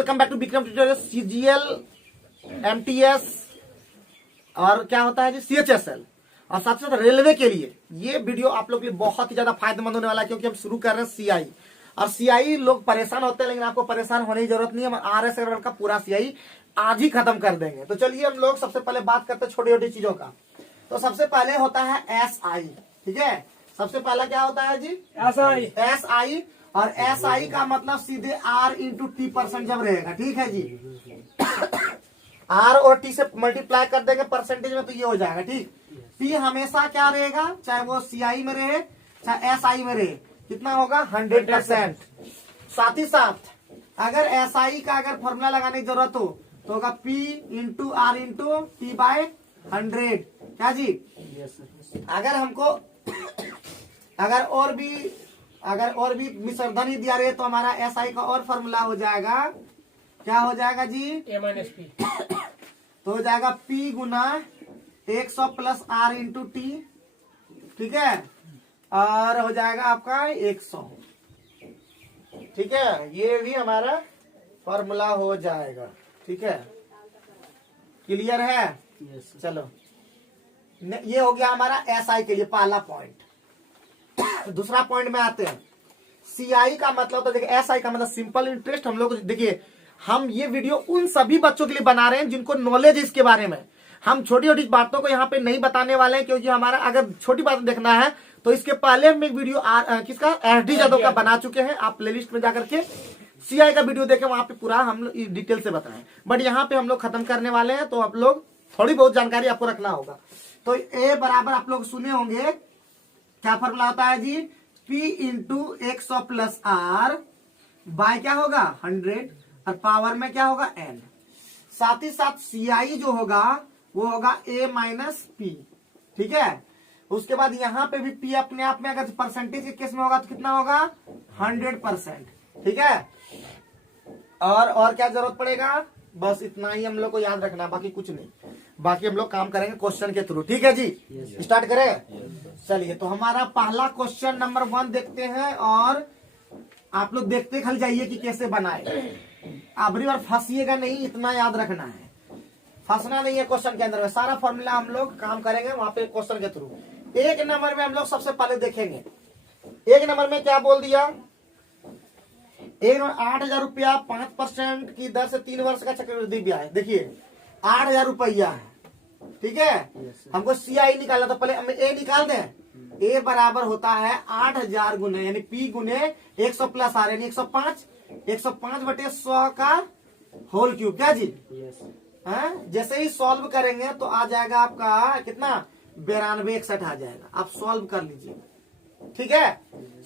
Welcome back to Vikram tutorial. CGL, MTS और क्या होता है जी, सीएचएसएल और साथ साथ रेलवे के लिए ये वीडियो आप लोग के लिए बहुत ही ज्यादा फायदेमंद होने वाला है, क्योंकि हम शुरू कर रहे हैं सीआई। और सीआई लोग परेशान होते हैं, लेकिन आपको परेशान होने की जरूरत नहीं है। हम आरएस का पूरा सीआई आज ही खत्म कर देंगे। तो चलिए हम लोग सबसे पहले बात करते हैं छोटी छोटी चीजों का। तो सबसे पहले होता है एसआई, ठीक है। सबसे पहला क्या होता है जी, एसआई। और एसआई का मतलब सीधे आर इंटू टी परसेंट जब रहेगा, ठीक है जी। आर और टी से मल्टीप्लाई कर देंगे परसेंटेज में, तो ये हो जाएगा, ठीक। टी हमेशा क्या रहेगा, चाहे वो सीआई में रहे चाहे एसआई में रहे, कितना होगा 100%। साथ ही साथ अगर एसआई का अगर फॉर्मूला लगाने की जरूरत हो तो होगा P into R into T by 100, क्या जी। अगर हमको अगर और भी विसर्धन ही दिया रहे तो हमारा एसआई का और फॉर्मूला हो जाएगा, क्या हो जाएगा जी, A-P। तो हो जाएगा P गुना 100 प्लस R इंटू टी, ठीक है। और हो जाएगा आपका 100, ठीक है। ये भी हमारा फॉर्मूला हो जाएगा, ठीक है। क्लियर है? चलो, ये हो गया हमारा एसआई के लिए पहला पॉइंट। दूसरा पॉइंट में आते हैं। सीआई का मतलब तो देखिए, एसआई का मतलब सिंपल इंटरेस्ट। हम लोग देखिए, हम ये वीडियो उन सभी बच्चों के लिए बना रहे हैं जिनको नॉलेज है इसके बारे में। हम छोटी छोटी बातों को यहाँ पे नहीं बताने वाले हैं, क्योंकि हमारा अगर छोटी बात देखना है तो इसके पहले हम एक वीडियो किसका, एसडी यादव का बना चुके हैं। आप प्लेलिस्ट में जाकर के सीआई का वीडियो देखें, वहां पे पूरा हम लोग डिटेल से बताएं। बट यहाँ पे हम लोग खत्म करने वाले हैं, तो आप लोग थोड़ी बहुत जानकारी आपको रखना होगा। तो ए बराबर आप लोग सुने होंगे, क्या फॉर्मूला होता है जी, P into 100 plus R by क्या होगा 100 और पावर में क्या होगा N। साथ ही साथ CI जो होगा वो होगा A माइनस P, ठीक है। उसके बाद यहाँ पे भी P अपने आप में अगर परसेंटेज के केस में होगा तो कितना होगा 100%, ठीक है। और क्या जरूरत पड़ेगा, बस इतना ही हम लोग को याद रखना, बाकी कुछ नहीं। बाकी हम लोग काम करेंगे क्वेश्चन के थ्रू, ठीक है जी। स्टार्ट करें, चलिए। तो हमारा पहला क्वेश्चन नंबर 1 देखते हैं, और आप लोग देखते खाली जाइए कि कैसे बनाए। अबरी बार फंसिएगा नहीं, इतना याद रखना है, फंसना नहीं है क्वेश्चन के अंदर में। सारा फॉर्मूला हम लोग काम करेंगे वहां पे क्वेश्चन के थ्रू। एक नंबर में हम लोग सबसे पहले देखेंगे, एक नंबर में क्या बोल दिया, 8,000 रुपया 5% की दर से 3 वर्ष का चक्रवृद्धि ब्याज। देखिए 8,000 रुपया है, ठीक है। हमको सीआई निकालना, तो पहले हम ए निकाल दें। ए बराबर होता है 8,000 गुने यानी पी गुने 100 प्लस आर यानी 105, 105 बटे 100 का होल क्यूब, क्या जी। जैसे ही सॉल्व करेंगे तो आ जाएगा आपका कितना 9261 आ जाएगा। आप सॉल्व कर लीजिए, ठीक है।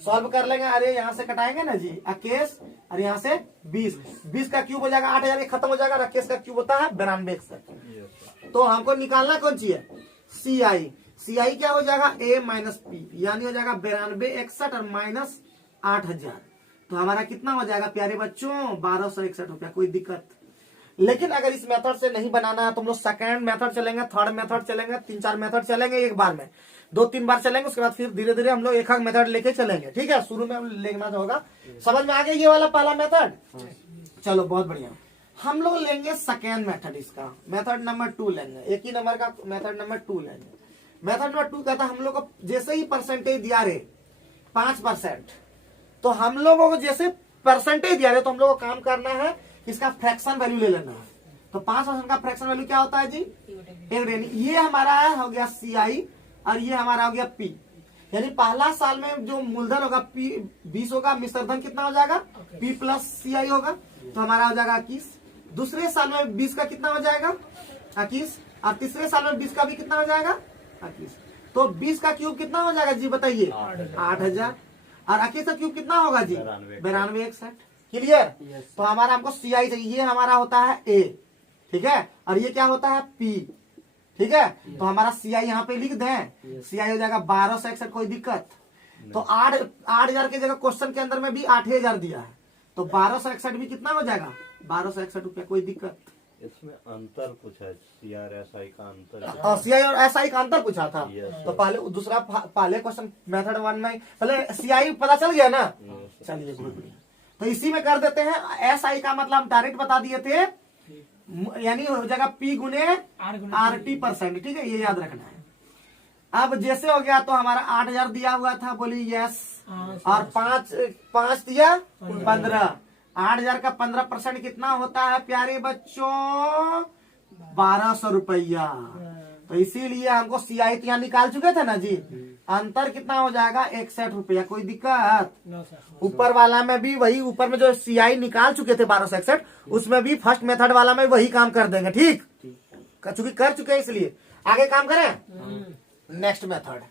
सॉल्व कर लेंगे, अरे यहाँ से कटाएंगे ना जी अकेस, और यहाँ से 20 का क्यूब हो जाएगा 8,000 खत्म हो जाएगा। अकेस का क्यूब होता है 9261। तो हमको निकालना कौन सी है, सीआई। सीआई क्या हो जाएगा ए माइनस पी, यानी हो जाएगा 9261 और माइनस 8,000। तो हमारा कितना हो जाएगा प्यारे बच्चों 1261 रुपया। कोई दिक्कत? लेकिन अगर इस मेथड से नहीं बनाना है तो हम लोग सेकंड मेथड चलेंगे, थर्ड मेथड चलेंगे, 3-4 मेथड चलेंगे एक बार में, 2-3 बार चलेंगे। उसके बाद फिर धीरे धीरे हम लोग एक मेथड लेके चलेंगे, ठीक है। शुरू में हम लेना होगा, समझ में आ गया ये वाला पहला मेथड। चलो बहुत बढ़िया। हम लोग लेंगे सेकेंड मेथड, इसका मेथड नंबर 2 लेंगे। एक ही नंबर का मेथड नंबर 2 लेंगे। मेथड नंबर 2 कहता है हम लोग को जैसे ही परसेंटेज दिया रहे 5%, तो हम लोगों को जैसे परसेंटेज दिया रहे तो हम लोग को काम करना है, इसका फ्रैक्शन वैल्यू ले लेना है। तो 5% का फ्रैक्शन वैल्यू क्या होता है जी, 1। ये हमारा हो गया सीआई और ये हमारा हो गया पी। यानी पहला साल में जो मूलधन होगा पी 20 होगा, मिश्रधन कितना हो जाएगा पी प्लस सीआई होगा, तो हमारा हो जाएगा 21। दूसरे साल में 20 का कितना हो जाएगा 21, और तीसरे साल में 20 का भी कितना हो जाएगा 21। तो 20 का क्यूब कितना हो जाएगा जी बताइए 8,000, और 21 का क्यूब कितना होगा जी 9261। क्लियर? तो हमारा हमको सीआई चाहिए, ये हमारा होता है ए, ठीक है, और ये क्या होता है पी, ठीक है। तो हमारा सीआई यहाँ पे लिख दें, सीआई हो जाएगा 1261। कोई दिक्कत? तो 8,000 की जगह क्वेश्चन के अंदर में भी 8,000 दिया है, तो 1261 भी कितना हो जाएगा 1261 रुपया। कोई दिक्कत? इसमें अंतर पूछा, सीआर एसआई का अंतर, सीआई और एसआई का अंतर पूछा था। तो पहले क्वेश्चन मेथड 1 में पहले सीआई पता चल गया ना। चलिए गुड, तो इसी में कर देते हैं। एस आई का मतलब हम डायरेक्ट बता दिए थे, यानी हो जाएगा पी गुने RT%। ठीक है, ये याद रखना है। अब जैसे हो गया तो हमारा 8000 दिया हुआ था, बोलिए यस, और 5 दिया 15। 8000 का 15% कितना होता है प्यारे बच्चों? 1200 रुपया। तो इसीलिए हमको CI तो यहाँ निकाल चुके थे ना जी, अंतर कितना हो जाएगा? 61 रुपया। कोई दिक्कत? ऊपर वाला में भी वही, ऊपर में जो CI निकाल चुके थे 1261, उसमें भी फर्स्ट मेथड वाला में वही काम कर देंगे। ठीक, चूंकि कर चुके हैं इसलिए आगे काम करें। Next method,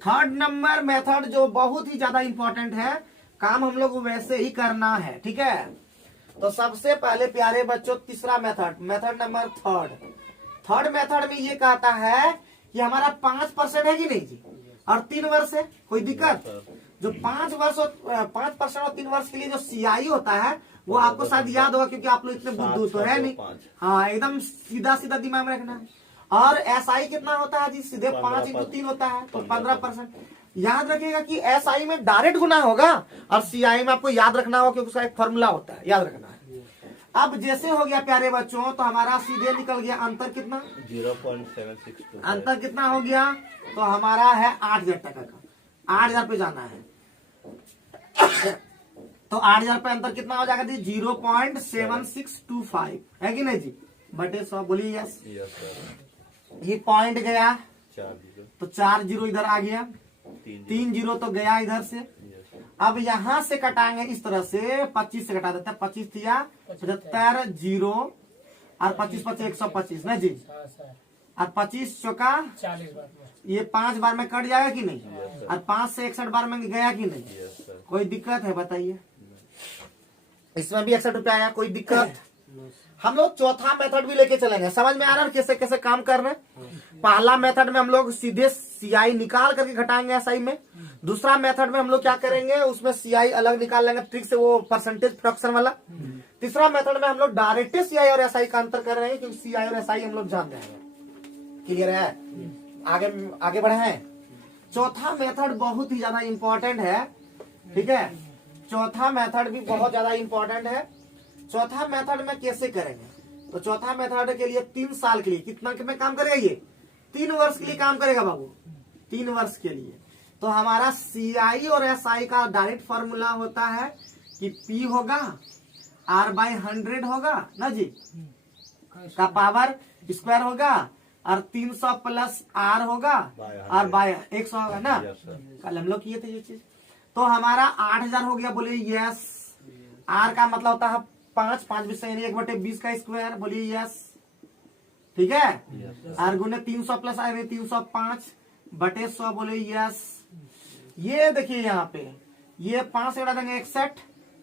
third number method जो बहुत ही ज्यादा इंपॉर्टेंट है, काम हम लोग वैसे ही करना है। ठीक है, तो सबसे पहले प्यारे बच्चों तीसरा method, method number third method में ये कहता है कि हमारा 5% है कि नहीं जी, और 3 वर्ष है। कोई दिक्कत? जो 5% और 3 वर्ष के लिए जो CI होता है वो आपको शायद याद होगा, क्योंकि आप लोग इतने बुद्धू तो है नहीं। हाँ, एकदम सीधा सीधा दिमाग में रखना है। और SI कितना होता है जी? सीधे 5 × 3 होता है, तो 15%। याद रखिएगा कि SI में डायरेक्ट गुना होगा और CI में आपको याद रखना होगा, क्योंकि उसका एक फॉर्मूला होता है, याद रखना है। अब जैसे हो गया प्यारे बच्चों, तो हमारा सीधे निकल गया अंतर कितना? 0.762। अंतर कितना हो गया? तो हमारा है 8000 टका का, 8000 पे जाना है। तो 8000 पे अंतर कितना हो जाएगा जी? 0.7625 है कि नहीं जी? बटे 100। बोलिए यस। ये पॉइंट गया 4 0, तो 4 0 इधर आ गया, 3 0 तो गया इधर से। अब यहां से कटाएंगे इस तरह से, 25 से कटा देते हैं। 25 दिया 75 0, और 25 25 125 ना जी, और 25 चौका 40 बार। ये 5 बार में कट जाएगा कि नहीं, और 5 से 61 बार में गया कि नहीं? कोई दिक्कत है बताइए? इसमें भी 61 रुपया आया, कोई दिक्कत? हम लोग चौथा मेथड भी लेके चलेंगे। समझ में आ रहा है कैसे कैसे काम कर रहे हैं? पहला मेथड में हम लोग सीधे CI निकाल करके घटाएंगे SI में। दूसरा मेथड में हम लोग क्या करेंगे, उसमें CI अलग निकाल लेंगे ट्रिक से, वो परसेंटेज फ्रैक्शन वाला। तीसरा मेथड में हम लोग डायरेक्ट CI और SI का अंतर कर रहे हैं, क्योंकि CI और SI हम लोग जान रहे हैं। क्लियर है? आगे बढ़े हैं। चौथा मेथड बहुत ही ज्यादा इंपॉर्टेंट है। ठीक है, चौथा मेथड भी बहुत ज्यादा इंपॉर्टेंट है। चौथा मेथड में कैसे करेंगे? तो चौथा मेथड के लिए 3 साल के लिए कितना में काम करेगा? ये 3 वर्ष के लिए काम करेगा बाबू, 3 वर्ष के लिए। तो हमारा CI और SI का डायरेक्ट फॉर्मूला होता है कि P होगा R/100 होगा ना जी, का पावर स्क्वायर होगा, और 300 प्लस R होगा, और बाय 100 होगा ना। कल हम लोग किए थे ये चीज। तो हमारा 8000 हो गया, बोलिए यस। R का मतलब होता है 5, 5 20 यानी 1/20 का स्क्वायर, बोलिए यस। ठीक है, R गुने 300 प्लस R 305 बटे 100, बोलिए यस। ये देखिए यहाँ पे, ये 5 से उड़ा देंगे 61,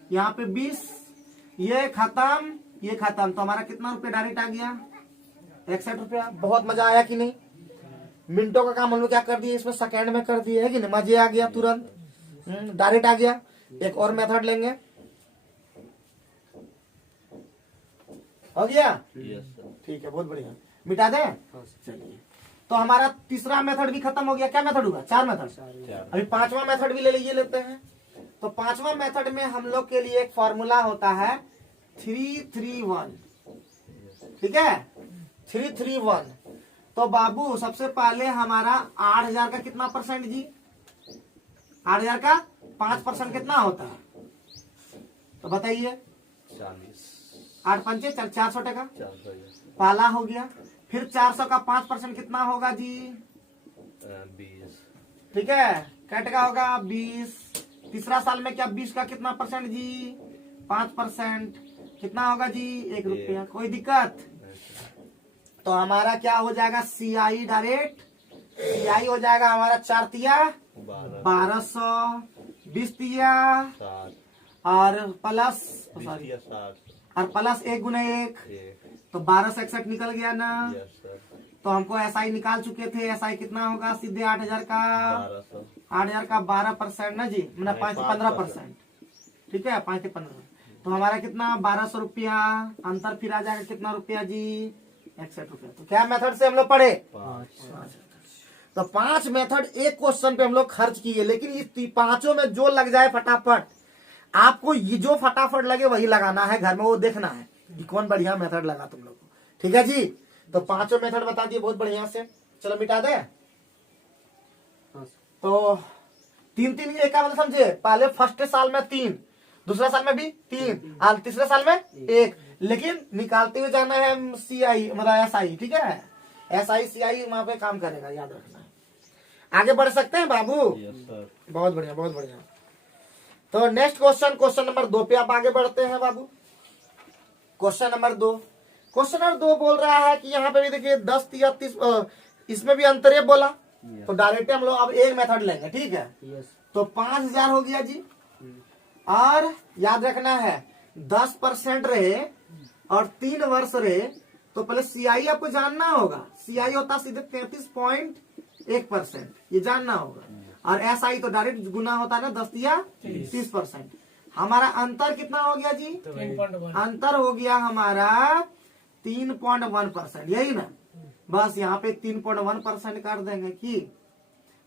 यहाँ पे 20, ये खत्म, ये खत्म। तो हमारा कितना रुपया डायरेक्ट आ गया? 61 रुपया। बहुत मजा आया कि नहीं? मिनटों का काम हम लोग क्या कर दिए, इसमें सेकेंड में कर दिए है कि नहीं? मजे आ गया, तुरंत डायरेक्ट आ गया। एक और मेथड लेंगे, हो गया? ठीक है, बहुत बढ़िया। मिटा दे, चलिए। तो हमारा तीसरा मेथड भी खत्म हो गया। क्या मेथड हुआ? 4 मेथड। अभी 5वां मेथड भी ले लीजिए, लेते हैं। तो 5वां मेथड में हम लोग के लिए एक फॉर्मूला होता है 331। ठीक है, 331। तो बाबू सबसे पहले हमारा 8000 का कितना परसेंट जी? 8000 का 5% कितना होता है? तो बताइए। 8 पंचे 400 टका पहला हो गया। फिर 400 का 5% कितना होगा जी? 20। ठीक है, क्या टका होगा? 20। तीसरा साल में क्या 20 का कितना परसेंट जी? 5%। कितना होगा जी? 1 रुपया। कोई दिक्कत? तो हमारा क्या हो जाएगा? CI डायरेक्ट CI हो जाएगा हमारा 4 तिया 1200, 20 तिया और प्लस सॉरी और प्लस 1 गुना 1 तो 12 से 61 निकल गया ना। तो हमको SI निकाल चुके थे। SI कितना होगा? सीधे 8000 का 8000 का 12% ना जी, मतलब 5 से 15%। ठीक है, 5 से 15। तो हमारा कितना? 1200 रुपया। अंतर फिर आ जाएगा कितना रुपया जी? 61 रुपया। तो क्या मेथड से हम लोग पढ़े? 5। तो 5 मेथड एक क्वेश्चन पे हम लोग खर्च किए, लेकिन इस 5 में जो लग जाए फटाफट। आपको ये जो फटाफट लगे वही लगाना है, घर में वो देखना है कि कौन बढ़िया मेथड लगा तुम लोग को। ठीक है जी, तो पांचों मेथड बता दिए बहुत बढ़िया से। चलो मिटा दे। तो तीन तीन एक का मतलब समझे, पहले फर्स्ट साल में 3, दूसरा साल में भी 3 और तीसरे साल में 1, लेकिन निकालते हुए जाना है CI मतलब SI। ठीक है, SI CI वहां पे काम करेगा, याद रखना है। आगे बढ़ सकते हैं बाबू? Yes sir. बहुत बढ़िया बहुत बढ़िया। तो नेक्स्ट क्वेश्चन नंबर 2 पे आप आगे बढ़ते हैं बाबू। क्वेश्चन नंबर 2 बोल रहा है कि यहाँ पे भी देखिए 10 या 30, इसमें भी अंतरे बोला, तो डायरेक्ट हम लोग अब एक मेथड लेंगे। ठीक है, तो 5000 हो गया जी। और याद रखना है 10% रहे और 3 वर्ष रहे, तो पहले CI आपको जानना होगा। CI होता सीधे 33.1%, ये जानना होगा। और SI तो डायरेक्ट गुना होता है ना 10 या 30%। हमारा अंतर कितना हो गया जी? 3.1। अंतर हो गया हमारा 3.1%, यही ना। बस यहाँ पे 3.1% कर देंगे कि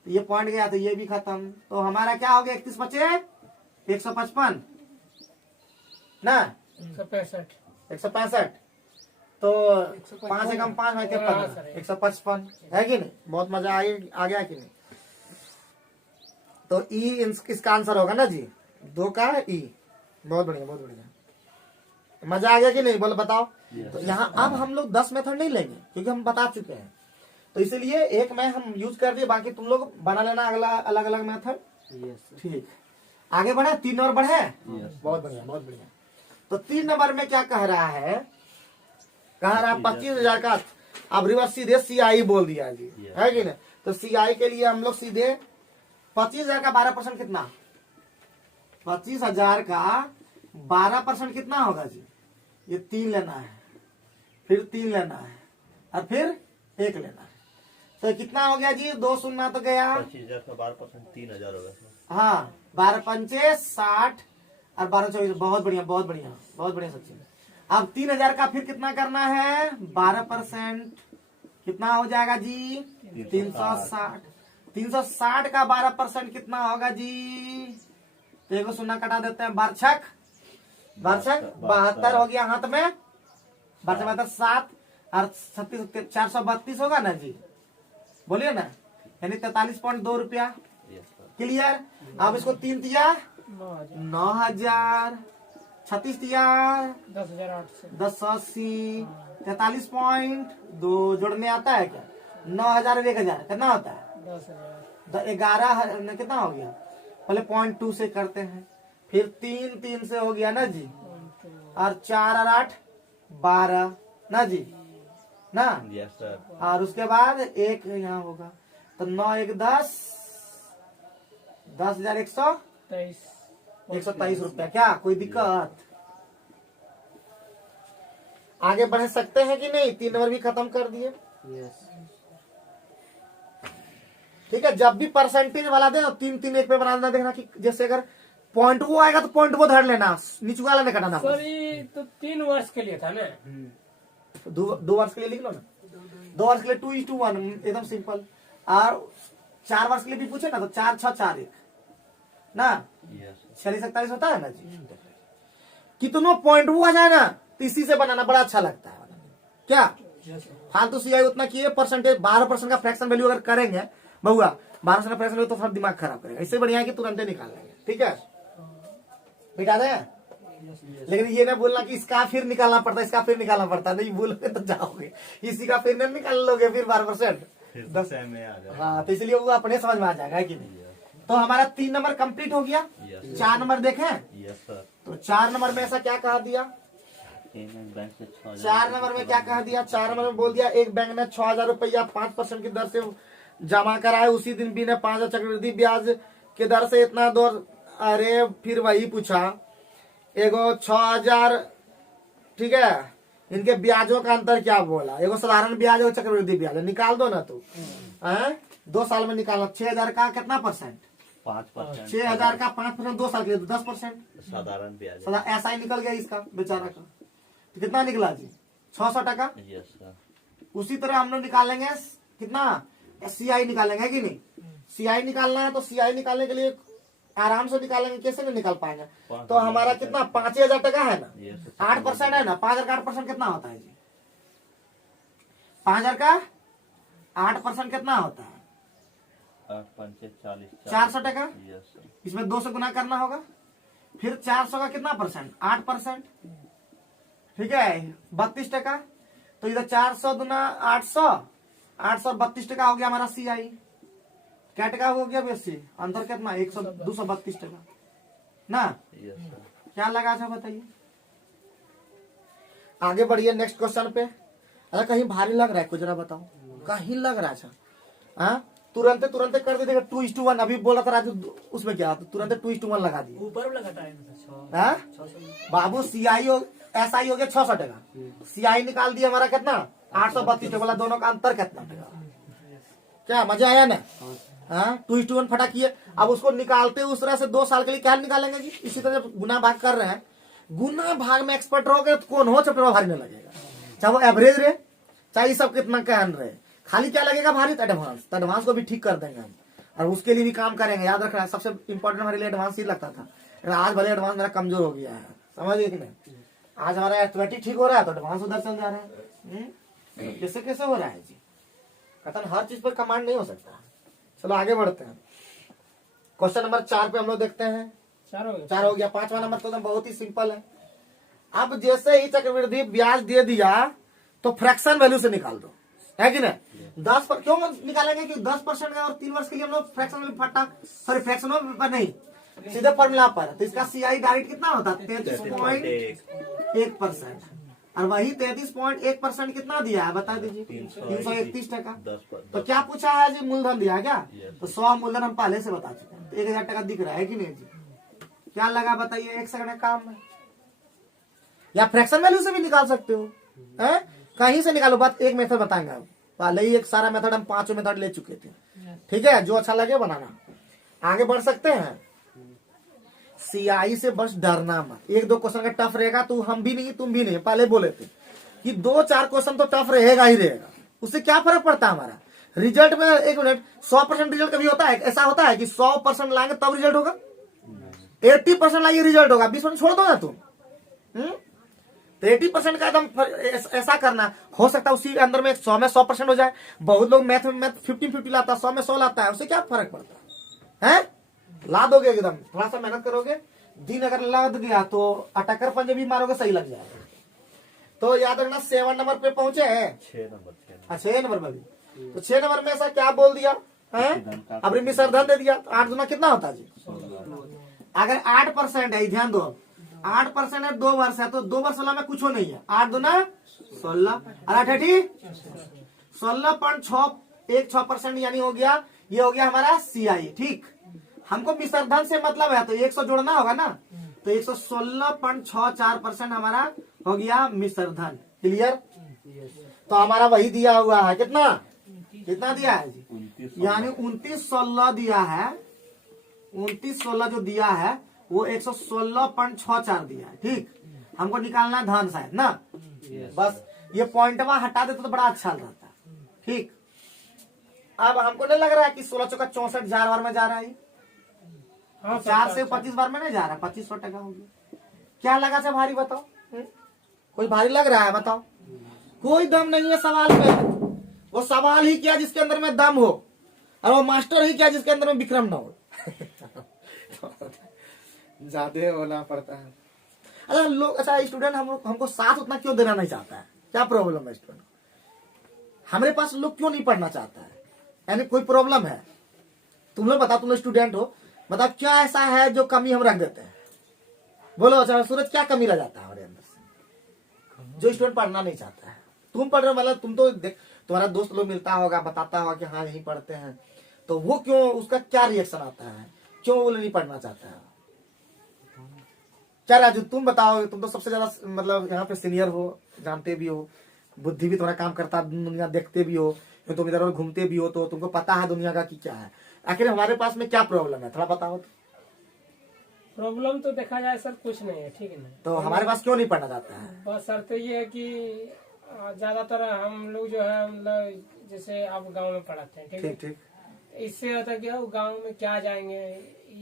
तो ये पॉइंट गया तो ये भी खत्म। तो हमारा क्या हो गया? 31 बचे 155 ना, 165। तो 5 से कम 5 है क्या? 155 है कि नहीं? बहुत मजा आ गया कि नहीं? तो ई इसका आंसर होगा ना जी, 2 का ई। बहुत बढ़िया बहुत बढ़िया, मजा आ गया कि नहीं? बोलो बताओ। तो यहाँ अब हम लोग 10 मेथड नहीं लेंगे क्योंकि हम बता चुके हैं, तो इसलिए एक में हम यूज कर दिए, बाकी तुम लोग बना लेना अगला अलग अलग मेथड। ठीक, आगे बढ़े। 3 और बढ़े। बहुत बढ़िया बहुत बढ़िया। तो 3 नंबर में क्या कह रहा है? कह रहा है 25,000 का। अब रिवर्स सीधे CI बोल दिया जी, है कि नहीं? तो CI के लिए हम लोग सीधे 25,000 का 12% कितना? 25,000 का 12% कितना होगा जी? ये 3 लेना है, फिर 3 लेना है और फिर 1 लेना है। तो कितना हो गया जी? 2 शून्य तो गया। 25,000 का 12% 3,000 होगा सर। हाँ, 12 पंचे 60 और 12 24। बहुत बढ़िया बहुत बढ़िया बहुत बढ़िया सचिन। अब 3,000 का फिर कितना करना है? 12% कितना हो जाएगा जी? 360। 360 का 12% कितना होगा जी? तो एक शून्य कटा देते हैं, 12 72 हो गया हाथ में। 72 7 और 36 432 होगा ना जी, बोलिए ना, यानी 43.2 रुपया। Yes sir. क्लियर? अब इसको 3 दिया 9,000, 36 दिया 10,880, 43.2 जोड़ने आता है क्या? 9,000 और 1,000 कितना होता है? 11 कितना हो गया? पहले 0.2 से करते हैं, फिर 3 से हो गया ना जी, और 4 और 8 12 ना जी ना। Yes sir. और उसके बाद 1 यहाँ होगा, तो 9 1 10, 10,123 रुपया। क्या कोई दिक्कत? आगे बढ़ सकते हैं कि नहीं? 3 नंबर भी खत्म कर दिए। ठीक है, जब भी परसेंटेज वाला दे 3 1 पे बनाना, देखना कि जैसे अगर पॉइंट वो आएगा तो पॉइंट वो धर लेना, नीचे वाला नहीं कटाना। सर ये तो 3 वर्ष के लिए था ना। 2 वर्ष के लिए लिख लो ना। 2 वर्ष के लिए 2:1 एकदम सिंपल। और 4 वर्ष के लिए भी पूछे ना तो 4 6 4 1 ना, यस 46 47 होता है ना जी। कितनों पॉइंट वो आ जाए ना, तो इसी से बनाना बड़ा अच्छा लगता है। क्या फालतू CI उतना किए, परसेंटेज 12% का फ्रैक्शन वैल्यू अगर करेंगे बहुआ, 12% का फ्रैक्शन वैल्यू तो थोड़ा दिमाग खराब करेगा। इससे बढ़िया है कि तुरंत निकाल लेंगे। ठीक है, बिठा दे। लेकिन ये ना बोलना कि इसका फिर निकालना पड़ता है, इसका फिर निकालना पड़ता है, नहीं बोलोगे तो जाओगे, इसी का फिर नहीं निकाल लोगे फिर 12%। फिर 10 में आ जाएगा। हाँ, तो इसलिए वो अपने समझ में आ जाएगा कि नहीं। तो हमारा 3 नंबर कंप्लीट हो गया। यस 4 नंबर देखें। Yes sir. तो 4 नंबर में ऐसा क्या कहा दिया? बैंक से 6,000 4 नंबर में क्या कह दिया? 4 नंबर में बोल दिया एक बैंक ने 6,000 रुपया 5% की दर से जमा कराए, उसी दिन भी ने 5,000 चक्रवृद्धि ब्याज के दर से इतना दो। अरे फिर वही पूछा, एगो 6,000, ठीक है, इनके ब्याजों का अंतर क्या बोला? एगो साधारण ब्याज और चक्रवृद्धि ब्याज, निकाल दो ना तू। 2 साल में निकालना। 6,000 का कितना परसेंट? 5%। 6,000 का 5% 2 साल के लिए तो 10%। साधारण ब्याज। ऐसा ही निकल गया इसका बेचारा का। तो कितना निकला जी? 600 टका। Yes sir. उसी तरह हम लोग निकालेंगे कितना? CI निकालेंगे कि नहीं? CI निकालना है तो CI निकालने के लिए आराम से निकालेंगे, कैसे नहीं निकाल पाएंगे। 5,000 तो हमारा कितना 5,000 टका है ना, ये 8% है ना, 5,000 का 8% कितना होता है जी? 5,000 का 8% कितना होता है? 8 5 40 400 टका। Yes sir. इसमें 2 से गुना करना होगा, फिर 400 का कितना परसेंट? 8%। ठीक है, 32 टका। तो इधर 400 दुना 800, 832 टका हो गया हमारा CI। क्या टका हो गया बेसी? अंतर कितना? 232 टका ना। Yes sir. क्या लगा था बताइए। आगे बढ़िए नेक्स्ट क्वेश्चन पे। अरे कहीं भारी लग रहा है कुछ, जरा बताओ, कहीं लग रहा है? हाँ, तुरंत तुरंत कर दे देगा। 2:1 अभी बोला था राजू, उसमें क्या तो तुरंत 2:1 लगा दिए। ऊपर लगाता है हाँ? बाबू CI SI हो गया 600 टका, CI निकाल दिया हमारा कितना? 832 टका। बोला दोनों का अंतर कितना टका? क्या मजा आया ना? हाँ, 2:1 फटा किए। अब उसको निकालते उस तरह से 2 साल के लिए क्या निकालेंगे जी? इसी तरह जब गुना भाग कर रहे हैं, गुना भाग में एक्सपर्ट रहोगे तो कौन हो चैप्टर भारी नहीं लगेगा, चाहे वो एवरेज रहे, चाहे सब कितना कहन रहे। खाली क्या लगेगा भारी? तो एडवांस। तो एडवांस को भी ठीक कर देंगे हम, और उसके लिए भी काम करेंगे। याद रखना, सबसे इंपॉर्टेंट हमारे लिए एडवांस ही लगता था। आज भले एडवांस मेरा कमजोर हो गया है, समझिए कि नहीं। आज हमारा एथलेटिक ठीक हो रहा है तो एडवांस उधर चल जा रहा है। कैसे कैसे हो रहा है जी? कथन हर चीज पर कमांड नहीं हो सकता। चलो आगे बढ़ते हैं। क्वेश्चन नंबर 4 पे हम लोग देखते हैं। 4 हो गया। 5वां नंबर तो बहुत ही सिंपल है। अब जैसे ही चक्रवृद्धि ब्याज दे दिया तो फ्रैक्शन वैल्यू से निकाल दो, है कि नहीं? 10 पर क्यों निकालेंगे? कि 10% का और 3 वर्ष के लिए हम लोग फ्रैक्शन वैल्यू फटा, सॉरी फ्रैक्शन पर नहीं, सीधे फॉर्मूला पर। तो इसका CI डायरेक्ट कितना होता है? 33.1%। और वही 33.1% कितना दिया है बता दीजिए? 331 टका। तो क्या पूछा है जी? मूलधन दिया है क्या? तो 100 मूलधन हम पहले से बता चुके हैं। तो 1,000 टका दिख रहा है कि नहीं जी? क्या लगा बताइए? 1 सेकंड काम है। या फ्रैक्शन वैल्यू से भी निकाल सकते हो, है? कहीं से निकालो। बात एक मेथड बताएंगे हम, पहले ही एक सारा मेथड हम 5 मेथड ले चुके थे। ठीक है, जो अच्छा लगे बनाना। आगे बढ़ सकते हैं। CI से बस डरना मत। 1-2 क्वेश्चन का टफ रहेगा तो हम भी नहीं तुम भी नहीं, पहले बोले थे कि 2-4 क्वेश्चन तो टफ रहेगा ही रहेगा। उससे क्या फर्क पड़ता है हमारा रिजल्ट में? 1 मिनट, 100% रिजल्ट कभी होता है? ऐसा होता है कि 100% लाएंगे तब रिजल्ट होगा? 80% लाइए रिजल्ट होगा, 20% छोड़ दो ना तुम। तो 80% का एकदम ऐसा करना। हो सकता है उसी अंदर में 100 में 100% हो जाए। बहुत लोग मैथ में 50-50 लाता है, 100 में 100 लाता है। उससे क्या फर्क पड़ता है? ला दोगे एकदम, थोड़ा सा मेहनत करोगे, दिन अगर लग गया तो अटकर पंजे भी मारोगे, सही लग जाएगा। तो याद रखना 7 नंबर पे पहुंचे हैं। 6 नंबर। 6 नंबर में भी। तो 6 नंबर में ऐसा क्या बोल दिया है? अब मिश्रधन दे दिया। तो 8 गुना कितना होता है जी? अगर 8% है, ध्यान दो, 8% है, 2 वर्ष है, तो 2 वर्ष वाला में कुछ नहीं है। 8 दूना 16 और 8 16.6% यानी हो गया। ये हो गया हमारा CI। ठीक, हमको मिश्रधन से मतलब है तो 100 जोड़ना होगा ना। तो 116.64% हमारा हो गया मिश्रधन। क्लियर? तो हमारा वही दिया हुआ है। कितना कितना दिया है जी? यानी 29-16 दिया है। 29-16 जो दिया है वो 116.64 दिया है। ठीक, हमको निकालना है धन शायद ना। बस ये पॉइंट हटा देते तो बड़ा अच्छा रहता। ठीक, अब हमको नहीं लग रहा है कि 16 चौका 64 4 बार में जा रहा है। 4 से 25 बार में नहीं जा रहा। 2500 टका हो गया। क्या लगा था भारी बताओ? कोई भारी लग रहा है बताओ? कोई दम नहीं है सवाल में। वो सवाल ही किया जिसके अंदर में दम हो, और वो मास्टर ही किया जिसके अंदर में विक्रम न हो। ज्यादा होना पड़ता है। अच्छा लोग, अच्छा स्टूडेंट हमको साथ उतना क्यों देना नहीं चाहता है? क्या प्रॉब्लम है स्टूडेंट? हमारे पास लोग क्यों नहीं पढ़ना चाहता है? यानी कोई प्रॉब्लम है? तुम लोग बताओ, तुम लोग स्टूडेंट हो, बताओ क्या ऐसा है जो कमी हम रख देते हैं? बोलो। अच्छा सूरज, क्या कमी रह जाता है हमारे अंदर से जो स्टूडेंट पढ़ना नहीं चाहता है? तुम पढ़ रहे हो, मतलब तुम तो देख, तुम्हारा दोस्त लोग मिलता होगा, बताता होगा कि हाँ यही पढ़ते हैं, तो वो क्यों, उसका क्या रिएक्शन आता है? क्यों वो नहीं पढ़ना चाहता है? क्या राजू तुम बताओ, तुम तो सबसे ज्यादा मतलब यहाँ पे सीनियर हो, जानते भी हो, बुद्धि भी तुम्हारा काम करता, दुनिया देखते भी हो, तुम इधर उधर घूमते भी हो, तो तुमको पता है दुनिया का कि क्या है। आखिर हमारे पास में क्या प्रॉब्लम है, थोड़ा बताओ तो। प्रॉब्लम तो देखा जाए सर कुछ नहीं है। ठीक है ना? तो हमारे पास क्यों नहीं पढ़ना चाहता है? बस शर्त ये है कि ज्यादातर हम लोग जो है, मतलब जैसे आप गांव में पढ़ाते हैं, ठीक है, ठीक ठीक। इससे होता क्या गांव में क्या जाएंगे,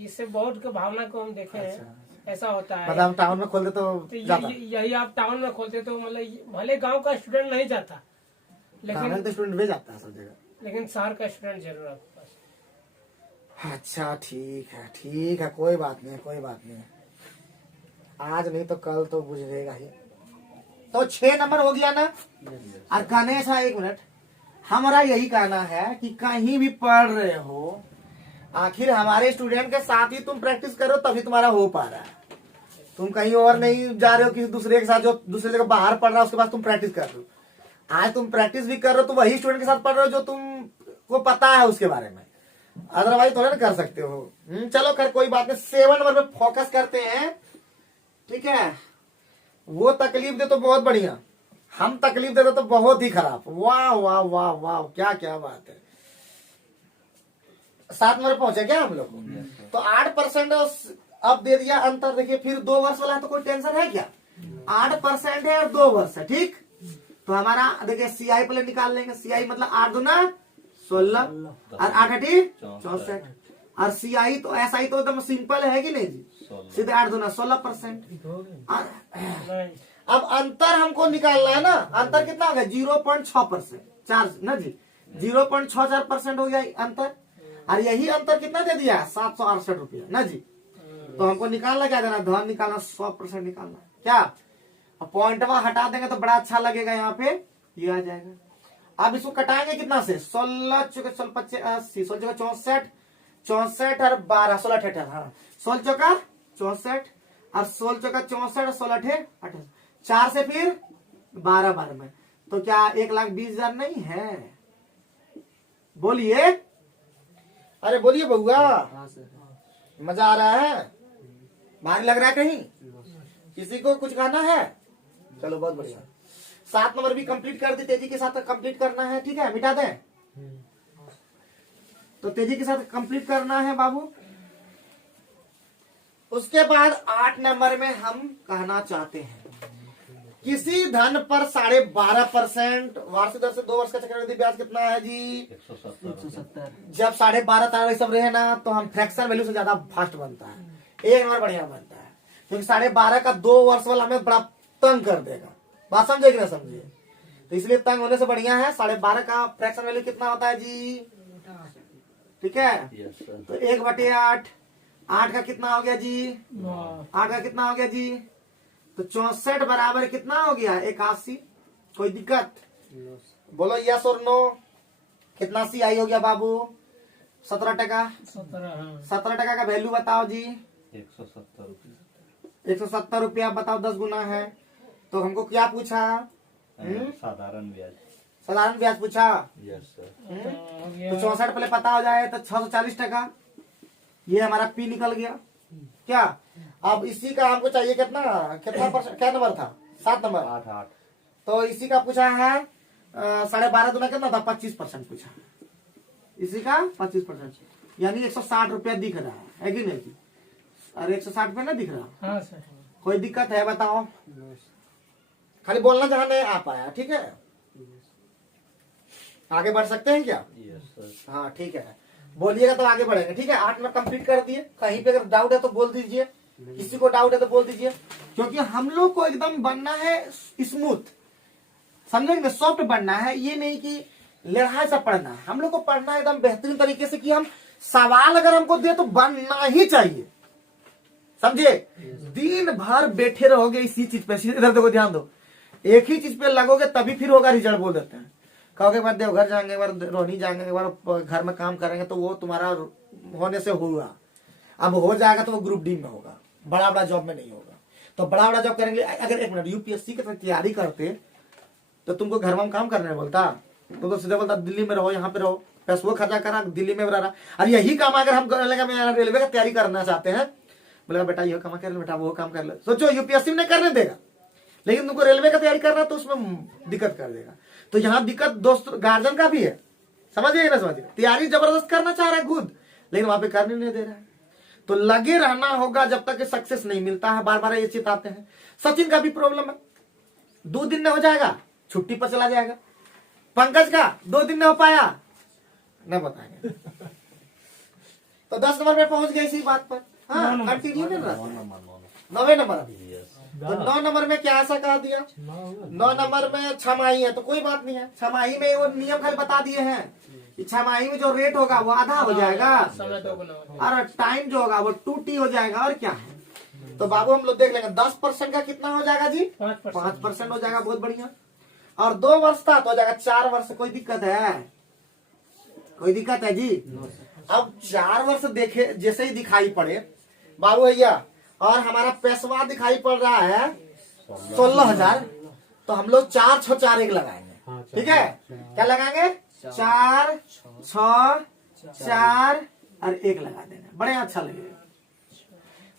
इससे बहुत के भावना को हम देखे हैं, ऐसा होता है। मतलब हम टाउन में खोल दे तो तो जाता। यही आप टाउन में खोलते तो मतलब भले गांव का स्टूडेंट नहीं जाता, टाउन में तो स्टूडेंट भेज जाता है सब जगह। लेकिन शहर का स्टूडेंट जरूर आपके पास। अच्छा ठीक है, कोई बात नहीं, कोई बात नहीं। आज नहीं तो कल तो बुझेगा ही। तो 6 नंबर हो गया ना। और गणेश एक मिनट, हमारा यही कहना है कि कहीं भी पढ़ रहे हो, आखिर हमारे स्टूडेंट के साथ ही तुम प्रैक्टिस करो, तभी तुम्हारा हो पा रहा है। तुम कहीं और नहीं जा रहे हो किसी दूसरे के साथ, जो दूसरे जगह बाहर पढ़ रहा है उसके पास तुम प्रैक्टिस कर रहे हो। आज तुम प्रैक्टिस भी कर रहे हो तो वही स्टूडेंट के साथ पढ़ रहे हो जो तुमको पता है उसके बारे में, अदरवाइज थोड़ा ना कर सकते हो। चलो खैर कोई बात नहीं, 7 नंबर पे फोकस करते हैं। ठीक है, वो तकलीफ दे तो बहुत बढ़िया, हम तकलीफ दे तो बहुत ही खराब। वाह वाह वाह वाह, क्या क्या बात है। 7 नंबर पहुंचे क्या हम लोग? तो 8% अब दे दिया अंतर। देखिए फिर 2 वर्ष वाला है तो कोई टेंशन है क्या? 8% है और 2 वर्ष है। ठीक, तो हमारा देखिए सीआई पहले निकाल लेंगे। सीआई मतलब 8 दूना 16 और 8 अठी 64। और सीआई तो एसआई तो एकदम सिंपल है कि नहीं जी, सीधे 8 दूना 16%। अब अंतर हमको निकालना है ना, अंतर कितना हो गया? 0.6%, 4 ना जी, 0.64% हो गया अंतर। और यही अंतर कितना दे दिया? 768 रुपया ना जी। तो हमको निकालना क्या देना? धन निकालना, 100% निकालना। क्या पॉइंट हटा देंगे तो बड़ा अच्छा लगेगा, यहाँ पे ये आ जाएगा। अब इसको कटाएंगे कितना से? 16 चौके 80, 16 चौका 64, 64 और 12, 16 18, हाँ 16 चौका 64 और 16 चौका 64 और 16 18, 4 से फिर 12 में। तो क्या 1,20,000 नहीं है? बोलिए, अरे बोलिए बउआ, मजा आ रहा है? भारी लग रहा है कहीं? किसी को कुछ कहना है? चलो बहुत बढ़िया। 7 नंबर भी कंप्लीट कर दी, तेजी के साथ कंप्लीट करना है। ठीक है, मिटा दें तो तेजी के साथ कंप्लीट करना है बाबू। उसके बाद 8 नंबर में हम कहना चाहते हैं, किसी धन पर 12.5% वार्षिक दर से 2 वर्ष का चक्रवृद्धि ब्याज कितना है जी? 170। जब 12.5 सब रहे ना तो हम फ्रैक्शन वैल्यू से ज्यादा फास्ट बनता है, 1 नंबर बढ़िया बनता है। क्योंकि 12.5 का 2 वर्ष वाला हमें बड़ा तंग कर देगा। बात समझे कि ना समझे? तो इसलिए तंग होने से बढ़िया है 12.5 का फ्रैक्शन वैल्यू कितना होता है जी? ठीक है, तो 1/8, 8 का कितना हो गया जी? 8 का कितना हो गया जी? तो 64 बराबर कितना हो गया? 81। कोई दिक्कत? बोलो यस और नो। कितना सीआई हो गया बाबू? 17%। 17% का वैल्यू बताओ जी। 170 रुपये। 170 रुपया बताओ, 10 गुना है। तो हमको क्या पूछा? साधारण ब्याज। साधारण ब्याज पूछा। Yes sir. तो 64 पहले पता हो जाए तो 640%। ये हमारा पी निकल गया। क्या अब इसी का हमको चाहिए कितना परसेंट? क्या नंबर था? 7 नंबर। 8। तो इसी का पूछा है 12.5 गुना कितना था? 25% पूछा। इसी का 25%, यानी 160 रुपया दिख रहा है कि नहीं? अरे 160 पे ना दिख रहा? हाँ सर। कोई दिक्कत है बताओ? खाली बोलना जहाँ नहीं आ पाया। ठीक है, आगे बढ़ सकते हैं क्या? Yes sir. हाँ ठीक है, बोलिएगा तो आगे बढ़ेंगे। ठीक है, 8 नंबर कंप्लीट कर दिए। कहीं पे अगर डाउट है तो बोल दीजिए, किसी को डाउट है तो बोल दीजिए, क्योंकि हम लोग को एकदम बनना है स्मूथ, समझेंगे? सॉफ्ट बनना है, ये नहीं कि लड़ाई से पढ़ना है। हम लोग को पढ़ना है एकदम बेहतरीन तरीके से, कि हम सवाल अगर हमको दे तो बनना ही चाहिए, समझे? दिन भर बैठे रहोगे इसी चीज पे, इधर देखो, ध्यान दो, एक ही चीज पे लगोगे तभी फिर होगा रिजल्ट, बोल देते हैं। कहोगे बार देवघर जाएंगे, एक बार रोहनी जाएंगे, एक बार घर में काम करेंगे तो वो तुम्हारा होने से हुआ, अब हो जाएगा तो वो ग्रुप डी में होगा, बड़ा बड़ा जॉब में नहीं होगा। तो बड़ा बड़ा जॉब करेंगे। अगर 1 मिनट यूपीएससी की तैयारी करते तो तुमको घर में काम करने बोलता, तो सीधे बोलता दिल्ली में रहो, यहाँ पे रहो, पैसा वो खर्चा करा, दिल्ली में रहा। और यही काम अगर हम करने मैं रेलवे का तैयारी करना चाहते हैं, बोलेगा बेटा ये काम कर ले, बेटा वो काम कर ले। सोचो यूपीएससी में नहीं करने देगा, लेकिन तुमको रेलवे का तैयारी करना तो उसमें दिक्कत कर देगा। तो यहाँ दिक्कत दोस्त गार्जियन का भी है, समझिए ना? समझिए, तैयारी जबरदस्त करना चाह रहा है खुद, लेकिन वहां पे करने नहीं दे रहा है। तो लगे रहना होगा जब तक सक्सेस नहीं मिलता है। बार बार ये चिताते हैं। सचिन का भी प्रॉब्लम है, 2 दिन में हो जाएगा, छुट्टी पर चला जाएगा। पंकज का 2 दिन में हो पाया, नहीं बताएंगे। तो 10 नंबर में पहुंच गए इसी बात पर। हाँ कंटिन्यू कर रहा 9 नंबर 9 9वें नंबर अभी। यस तो 9 नंबर में क्या ऐसा कहा दिया, 9 नंबर में छमाही है तो कोई बात नहीं है, छमाही में वो नियम खाली बता दिए हैं कि छमाही में जो रेट होगा वो आधा हो जाएगा समय 2 गुना हो जाएगा। और टाइम जो होगा वो 2T हो जाएगा और क्या है। तो बाबू हम लोग देख लेंगे 10% का कितना हो जाएगा जी, 5%। 5% हो जाएगा, बहुत बढ़िया। और 2 वर्ष था तो हो जाएगा 4 वर्ष। कोई दिक्कत है, कोई दिक्कत है जी। अब 4 वर्ष देखे जैसे ही दिखाई पड़े बाबू भैया और हमारा पैसवा दिखाई पड़ रहा है 16,000, तो हम लोग 4 6 4 1 लगाएंगे। ठीक है, क्या लगाएंगे, 4 6 4 और 1 लगा देंगे, बड़े अच्छा लगेगा।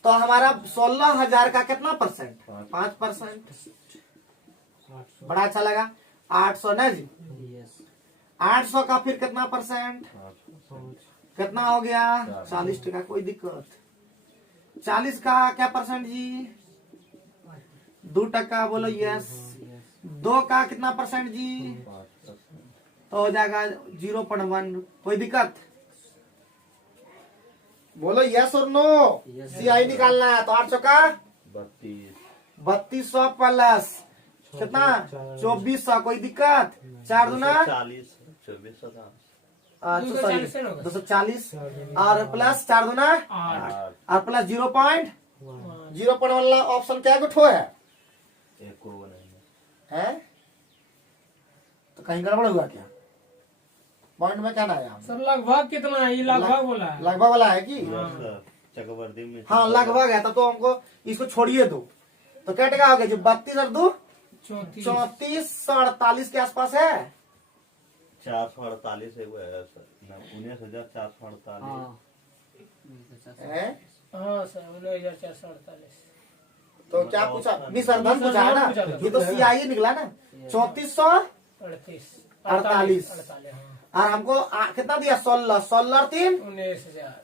तो हमारा 16,000 का कितना परसेंट, 5%, बड़ा अच्छा लगा। 800 ना जी, 800 का फिर कितना परसेंट, कितना हो गया, 40%। कोई दिक्कत, 40 का क्या परसेंट जी, 2%। बोलो यस। 2 का कितना परसेंट जी, तो हो जाएगा 0.1। कोई दिक्कत, बोलो यस और नो। सीआई निकालना है तो 800 का 3200 प्लस कितना 2400। कोई दिक्कत, 4 दूना 40 24 240 और प्लस 4 दूना 8। और प्लस 0.1 वाला ऑप्शन क्या गुठो है, एक को नहीं है? तो कहीं गड़बड़ हुआ क्या, पॉइंट में क्या ना आया, सर लगभग कितना है, ये लगभग बोला है। लगभग वाला है कि यस सर चक्रवर्ती में हाँ लगभग है, तब तो हमको इसको छोड़िए दो। तो क्या टका हो गया जी, 32 और 2 34 48 के आसपास है। 448 है वो है सर 19,448 हैं? हाँ सर 19,448। तो क्या पूछा, निसर्धन पूछा है ना, ये तो सीआई निकला ना, 3438 और हमको कितना दिया, 16 16 और 3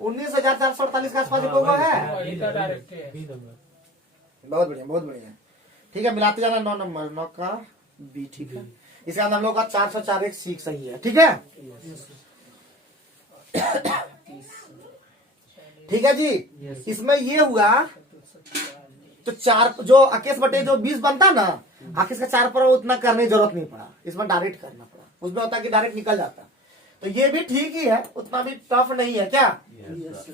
19,448 के आसपास को है। वही तो डायरेक्ट है। बहुत बढ़िया, बहुत बढ़िया। ठीक है, मिलाते जाना 9 नंबर 9 का बी। ठीक है, इसका हम लोग का 404 एक सीख सही है। ठीक है, ठीक है जी। इसमें ये हुआ तो 4 जो 21 बटे जो 20 बनता ना, 21 का 4 पर उतना करने की जरूरत नहीं पड़ा, इसमें डायरेक्ट करना पड़ा। उसमें होता कि डायरेक्ट निकल जाता, तो ये भी ठीक ही है, उतना भी टफ नहीं है क्या।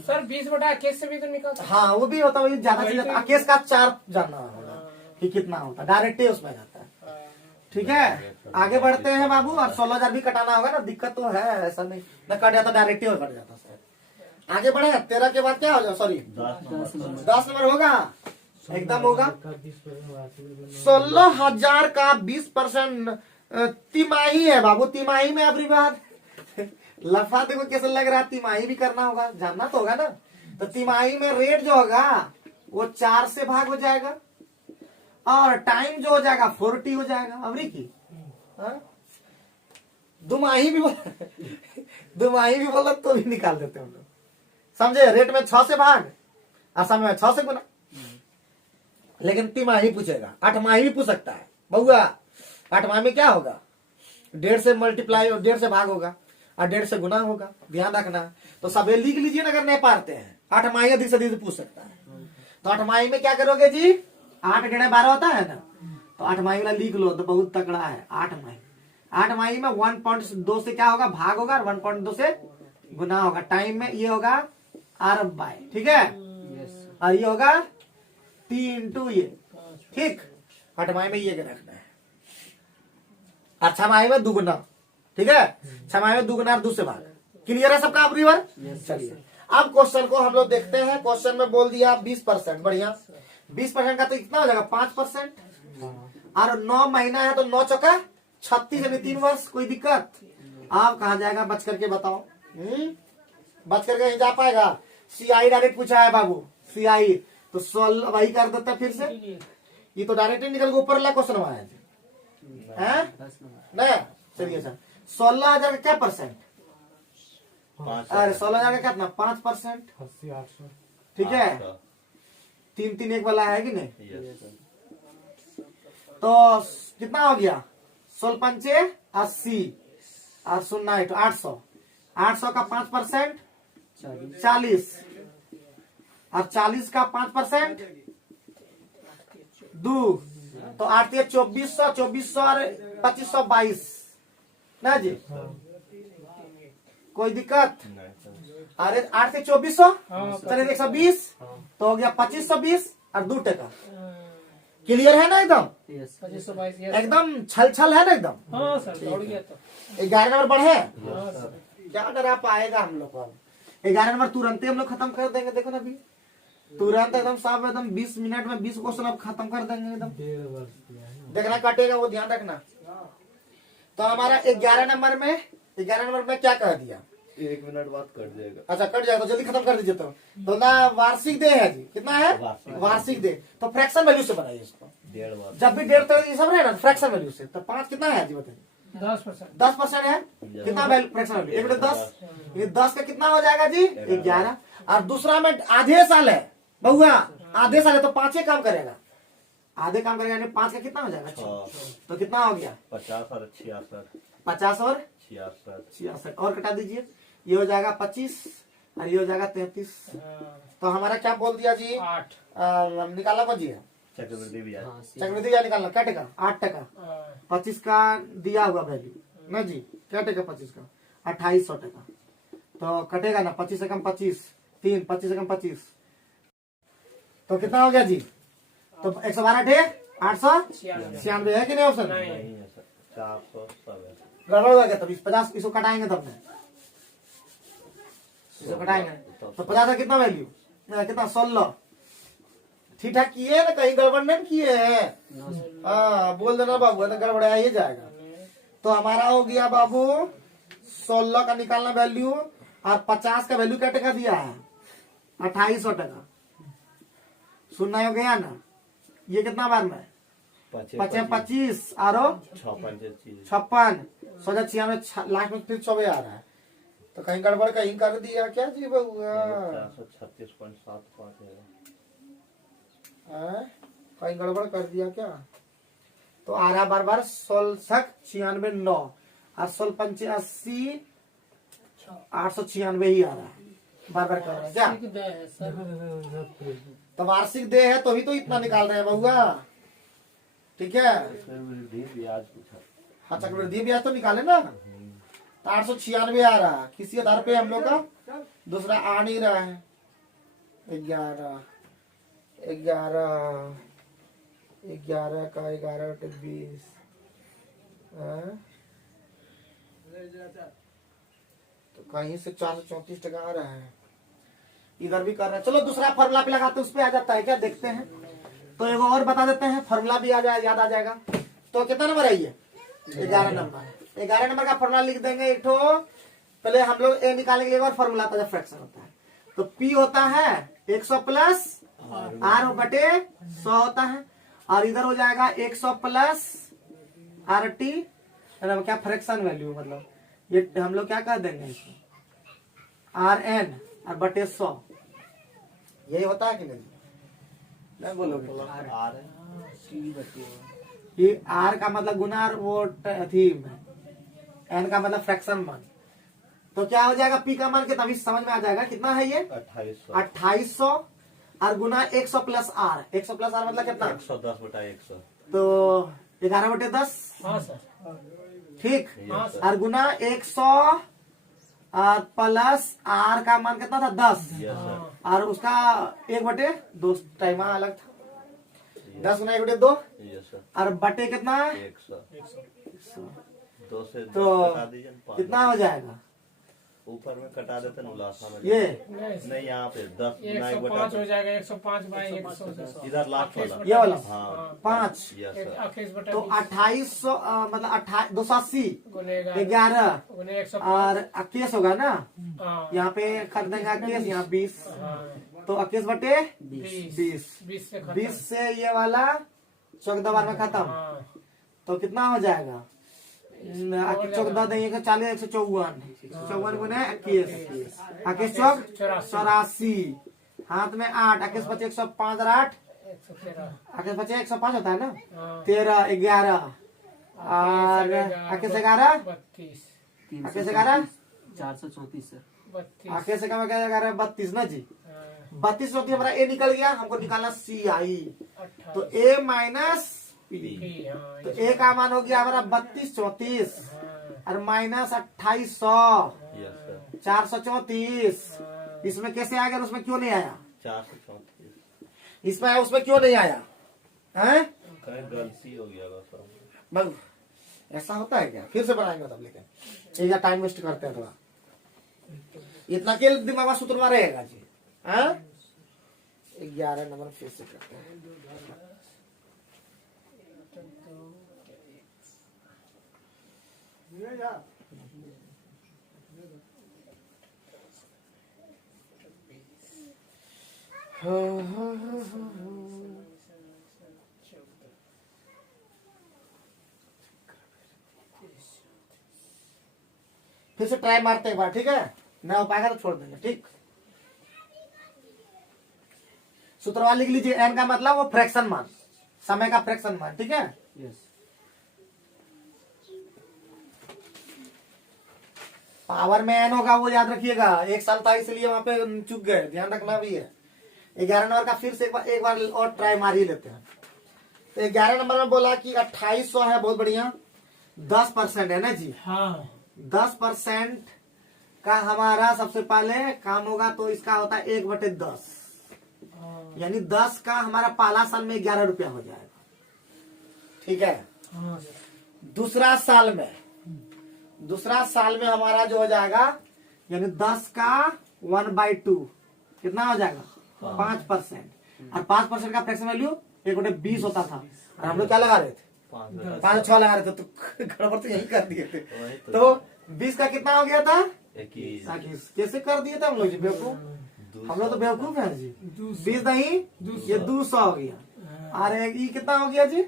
सर 20/21 से भी तो निकलता है। हाँ वो भी होता है, ज्यादा से ज्यादा 21 का 4 जानना होगा कि कितना होता, डायरेक्ट ही उसमें जाता है। ठीक है, आगे बढ़ते हैं बाबू। और 16,000 भी कटाना होगा ना, दिक्कत तो है, ऐसा नहीं न कट जाता, डायरेक्ट ही कट जाता सर। आगे बढ़े, 13 के बाद क्या हो जाए, सॉरी 10 नंबर होगा, एकदम होगा। 16,000 का 20% तिमाही है बाबू। तिमाही में अभी बात लफा देखो कैसे लग रहा है, तिमाही भी करना होगा, जानना तो होगा ना। तो तिमाही में रेट जो होगा वो 4 से भाग हो जाएगा और टाइम जो हो जाएगा 40 हो जाएगा। अवरी की दुमाही भी दुमाही भी बोला तो भी निकाल देते हम लोग, समझे। रेट में 6 से भाग और समय में 6 से गुना। लेकिन तिमाही पूछेगा, 8 माही भी पूछ सकता है बउआ। 8 माही में क्या होगा, 1.5 से मल्टीप्लाई और 1.5 से भाग होगा और 1.5 से गुना होगा, ध्यान रखना। तो सब लिख लीजिए ना, अगर नहीं पाते हैं। 8 माही अधिक से अधिक पूछ सकता है। तो 8 माही में क्या करोगे जी, 8 × 12 होता है ना, तो 8 माही वाला लिख लो, तो बहुत तकड़ा है। 8 माही में 1.2 से क्या होगा, भाग होगा, और 1.2 से गुना होगा। टाइम में ये होगा अरब बाय, ठीक है, और ये होगा 3 × ये, ठीक। 8 माही में ये रखना है। और 6 माही में दुगुना, ठीक है, 6 माही में दुगुना और 2 से भाग। क्लियर है सबका अब रिवर। चलिए अब क्वेश्चन को हम लोग देखते हैं। क्वेश्चन में बोल दिया 20%, बढ़िया। 20% का तो कितना हो जाएगा, 5%। और 9 महीना है तो 9 चौका 36 यानी 3 वर्ष। कोई दिक्कत, आप कहा जाएगा, बच करके बताओ। बच करके नहीं जा पाएगा। सीआई डायरेक्ट पूछा है बाबू, सीआई तो 16 वही कर देता फिर से। ये तो डायरेक्ट निकल के ऊपर वाला क्वेश्चन आया है नहीं। चलिए अच्छा, 16,000 का क्या परसेंट, अरे 16,000 का कितना, 5%, ठीक है। 3 3 1 वाला है कि नहीं, तो कितना हो गया, 16 पंचे 80 और 0 800। 800 का 5% 40 और 40 का 5% 2 तो 8 या 2400 2400 और 2522 ना जी कोई दिक्कत नहीं सर। अरे 8 से 2400 हाँ, चलिए 120 तो हो गया 2520 और 2 टका क्लियर है ना एकदम 2522 एकदम छल छल है ना एकदम हाँ सर दौड़ गया तो 11 नंबर बढ़े हाँ सर क्या डरा पाएगा हम लोग को 11 नंबर तुरंत ही हम लोग खत्म कर देंगे देखो ना अभी तुरंत एकदम साहब एकदम 20 मिनट में 20 क्वेश्चन अब खत्म कर देंगे एकदम देखना कटेगा वो ध्यान रखना तो हमारा 11 नंबर में क्या कह दिया 1 मिनट बाद कट जाएगा। अच्छा कट जाएगा तो जल्दी खत्म कर दीजिए तो ना वार्षिक दे है जी कितना है वार्षिक दे तो फ्रैक्शन वैल्यू से बनाइए इसको 1.5 बार जब भी 1.5 ये सब रहे ना फ्रैक्शन वैल्यू से तो 5 कितना है जी बताइए 10%। 10% है कितना वैल्यू फ्रैक्शन वैल्यू 1/10 ये 10 का कितना हो जाएगा जी 11 और दूसरा में आधे साल है बहुआ आधे साल है तो 5 काम करेगा आधे काम करेगा यानी 5 का कितना हो जाएगा 6 तो कितना हो गया 50 और 66 50 और 66 66 और कटा दीजिए ये हो जाएगा 25 और ये हो जाएगा 33 तो हमारा क्या बोल दिया जी 8 निकाला को जी है चक्रवृद्धि ब्याज चक्रवृद्धि ब्याज निकालना क्या टका 8 टका 25 का दिया हुआ वैल्यू ना जी क्या टका 25 का 2800 टका तो कटेगा ना 25 से कम 25 3 25 से कम 25 तो कितना हो गया जी तो 112 थे 896 है कि नहीं ऑप्शन नहीं है सर 400 सब है। गड़बड़ हो गया तब 50 इसको कटाएंगे तब में इसको कटाएंगे तो 50 का कितना वैल्यू कितना 16 ठीक ठाक किए है ना कहीं गड़बड़ नहीं किए है हाँ बोल देना बाबू तो गड़बड़ आ ही जाएगा तो हमारा हो गया बाबू 16 का निकालना वैल्यू और 50 का वैल्यू क्या टका दिया है 2800 टका सुनना हो गया ना ये कितना बार में 25 आरो 56 सोचा 96 लास्ट में फिर 6 आ रहा है तो कहीं गड़बड़ कहीं कर दिया क्या जी बउआ 436.75 है। कहीं गड़बड़ कर दिया क्या तो आ रहा बार बार 16 96 9 और 16 85 896 ही आ रहा है बार बार कर रहा है क्या तो वार्षिक दे है तो ही तो इतना निकाल रहे हैं बहुआ ठीक है चक्रवृद्धि ब्याज पूछा। हाँ चक्रवृद्धि ब्याज तो निकाले ना तो 896 आ रहा है किसी आधार पे हम लोग का दूसरा आ नहीं रहा है 11 का 11 + 20 तो कहीं से 434 टका आ रहा है इधर भी कर रहे हैं चलो दूसरा फॉर्मूला पे लगाते उस पे आ जाता है क्या देखते हैं तो एगो और बता देते हैं फॉर्मूला भी याद आ जाएगा तो कितना नंबर है ये 11 नंबर 11 नंबर का फॉर्मूला लिख देंगे एक ठो पहले हम लोग ए निकालने के लिए और फॉर्मूला आता है फ्रैक्शन होता है तो पी होता है 100 प्लस आर बटे 100 होता है और इधर हो जाएगा 100 प्लस आर टी क्या फ्रैक्शन वैल्यू मतलब ये हम लोग क्या कर देंगे इसको आर एन और बटे 100 यही होता है कि नहीं बोलोगे आर है ये आर का मतलब गुना और वो थी एन का मतलब फ्रैक्शन मान तो क्या हो जाएगा पी का मान कितना अभी समझ में आ जाएगा कितना है ये 2800 और गुना 100 प्लस आर 100 प्लस आर मतलब कितना 110/100 तो 11/10 हाँ सर ठीक हाँ और गुना 100 और प्लस आर का मान कितना था 10 यस सर और उसका 1/2 टाइम अलग था 10 गुना 1/2 यस सर और बटे कितना 100 2 से तो कटा दीजिए 5 कितना हो जाएगा ऊपर में कटा देते हैं लास्ट में ये नहीं यहाँ पे 10 गुना 105 हो जाएगा 105 बाई 100 इधर लास्ट वाला ये वाला हाँ 5 यस सर 28 तो 2800 मतलब 280 गुनेगा 11 गुने 105 और 21 होगा ना हाँ यहाँ पे कर देंगे 21 यहाँ 20 तो 21 बटे 20 20 से खत्म 20 से ये वाला 14 बार में खत्म हाँ तो कितना हो जाएगा 14 देंगे 40 154 गुने 21 21 चौक 84 हाथ में 8 21 25 105 और 8 113 21 25 105 होता है ना हाँ 13 11 और 21 11 32 21 11 434 सर 32। आगे से कम क्या रहा है 32 ना जी। हाँ, 32 होती हमारा ए निकल गया, हमको निकालना सी आई। 28। तो ए माइनस पी। पी, हाँ, तो ए का मान हो गया हमारा 32 34 हाँ, और माइनस 2800 यस सर। 434। हाँ, इसमें कैसे आ गया और उसमें क्यों नहीं आया? 434 इसमें आया उसमें क्यों नहीं आया है? कहीं गलती हो गया बस अब। बस ऐसा होता है क्या? फिर से बनाएंगे तब, लेकिन एक टाइम वेस्ट करते हैं थोड़ा। इतना के दिमाग में सूत्र में रहेगा जी। हाँ 11 नंबर फिर से करते हैं। फिर से ट्राई मारते हैं एक बार, ठीक है? ना हो पाएगा तो छोड़ देंगे, ठीक? सूत्रवाल लिख लीजिए। एन का मतलब वो फ्रैक्शन मान, समय का फ्रैक्शन मान, ठीक है? पावर में एन होगा वो याद रखिएगा। एक साल था इसलिए वहां पे चुक गए, ध्यान रखना भी है। 11 नंबर का फिर से एक बार और ट्राई मार ही लेते हैं। तो 11 नंबर में बोला कि 2800 है, बहुत बढ़िया। 10% है ना जी। हाँ, 10% का हमारा सबसे पहले काम होगा, तो इसका होता है 1/10, हाँ, यानी 10 का हमारा पहला साल में 11 रुपया हो जाएगा, ठीक है? हाँ, दूसरा साल में हमारा जो हो जाएगा, यानी 10 का 1/2 कितना हो जाएगा? 5%। और 5% का फ्रैक्शन वैल्यू 1/20 होता था। और हम लोग क्या लगा रहे थे? 5 6 लगा रहे थे, तो गड़बड़ तो यही कर दिए थे। वही तो 20 का कितना हो गया था? 21। कैसे कर दिए थे हम लोग जी बेवकूफ? हम लोग तो बेवकूफ है जी। 20 नहीं, ये 200 हो गया। अरे ये कितना हो गया जी?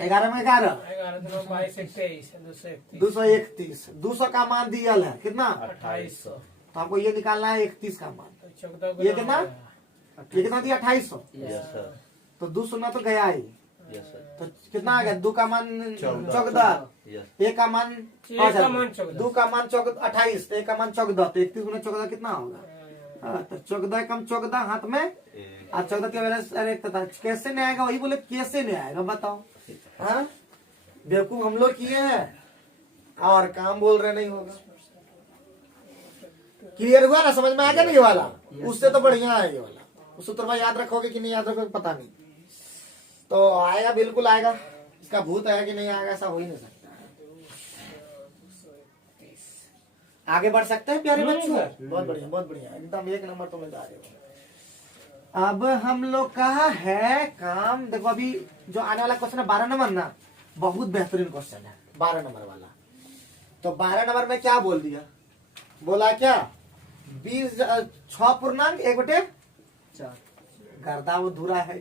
11 में 11 231। 200 का मान दियल है कितना? 2800। तो हमको ये निकालना है 31 का मान। ये कितना? ये कितना दिया? 2800। Yes sir. तो 200 ना तो गया ही, यस सर। तो कितना आ गया? 2 का मान 14, यस 1 का मान एक का मान 14, 2 का मान 28, 1 का मान 14, तो 31 गुना 14 कितना होगा? हाँ, तो 14 कम 14 हाथ में, और 14 के वजह अरे कैसे नहीं आएगा? वही बोले कैसे नहीं आएगा बताओ। हाँ बेवकूफ हम लोग किए हैं और काम बोल रहे नहीं होगा। क्लियर हुआ ना? समझ में आ गया ना ये वाला? उससे तो बढ़िया है ये वाला। उस सूत्र में याद रखोगे कि नहीं याद रखोगे पता नहीं, तो आएगा, बिल्कुल आएगा। इसका भूत है कि नहीं आएगा ऐसा हो ही नहीं सकता। आगे बढ़ सकते हैं प्यारे बच्चों? बहुत बढ़िया, बहुत बढ़िया, एकदम 1 नंबर तो मैं जा रहे हो। अब हम लोग का है काम, देखो अभी जो आने वाला क्वेश्चन है 12 नंबर ना, बहुत बेहतरीन क्वेश्चन है 12 नंबर वाला। तो 12 नंबर में क्या बोल दिया? बोला क्या? 6 पूर्णांक 1/4 गर्दा वो धुरा है,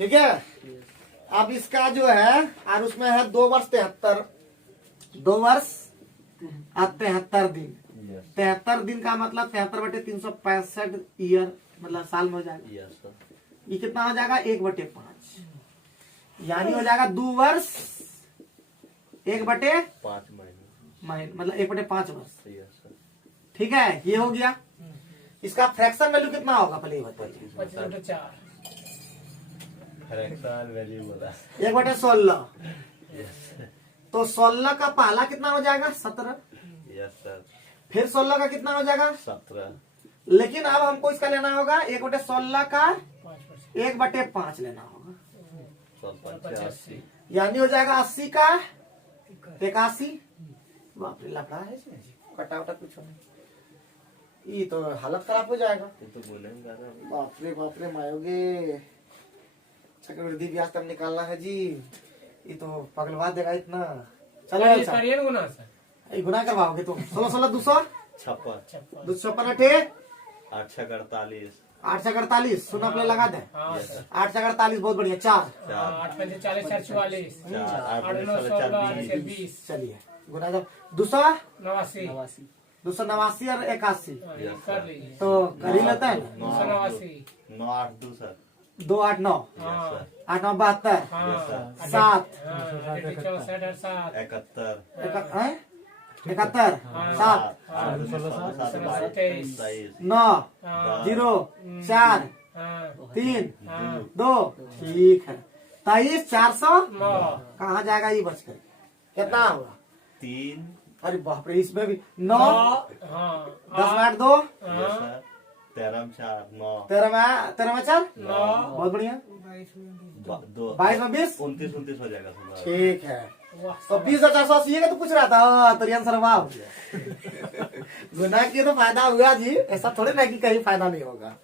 ठीक है? अब इसका जो है, और उसमें है 2 वर्ष 73, 2 वर्ष 73 दिन। 73 दिन का मतलब 73/365 ईयर, मतलब साल में हो जाएगा। Yes sir. ये कितना हो जाएगा? 1/5, यानी हो जाएगा 2 वर्ष 1/5 महीने। मतलब 1/5 वर्ष, यस सर। ठीक है? ये हो गया। इसका फ्रैक्शन वैल्यू कितना होगा पहले ये बताइए? 25/4। फ्रैक्शन वैल्यू बोला। 1/16, यस तो 16 का पहला कितना हो जाएगा? 17। Yes sir. फिर 16 का कितना हो जाएगा? 17। लेकिन अब हमको इसका लेना होगा 1/16 का 5%। 1/5 लेना होगा, 85। यानी हो जाएगा 80 का 81। बाप रे लफड़ा है इसमें जी, कटा वटा कुछ नहीं, ये तो हालत खराब हो जाएगा। ये तो बोलेंगे ना। बाप रे मायोगे, चक्रवृद्धि ब्याज तब निकालना है जी, ये तो पगलवा देगा इतना। चलो अच्छा, करिए ना गुना सर। ये गुना करवाओगे तुम? 16 200 56। 256 अठे 8 6 48। 8 से 48 सुन अपने लगा दे। हाँ सर। 8 से 48 बहुत बढ़िया। 4 8 5 40 4 44 4 8 9 16 20। चलिए गुना जब 200 89। 289 और 81 कर लीजिए। तो कर ही लेता है। 289। 9 8 2 सर। 2 8 9 हाँ 8 9 72 हाँ 7 64 और 7 71। 71 हाँ। 7 हाँ, 23 9 हाँ, 0 4 हाँ, 3 हाँ, 2 ठीक है 23 400 9 कहाँ जाएगा ये बचकर कितना होगा 3 अरे बाप रे इसमें भी 9 हाँ 10 में 8 2 यस सर 13 में 4 9 13 में 4 9 बहुत बढ़िया 2 22 में 20 29 29 हो जाएगा सर ठीक है वाह, तो 20,480 का तो पूछ रहा था तो रियान सर वाह गुना किए तो फायदा हुआ जी ऐसा थोड़ी ना कि कहीं फायदा नहीं होगा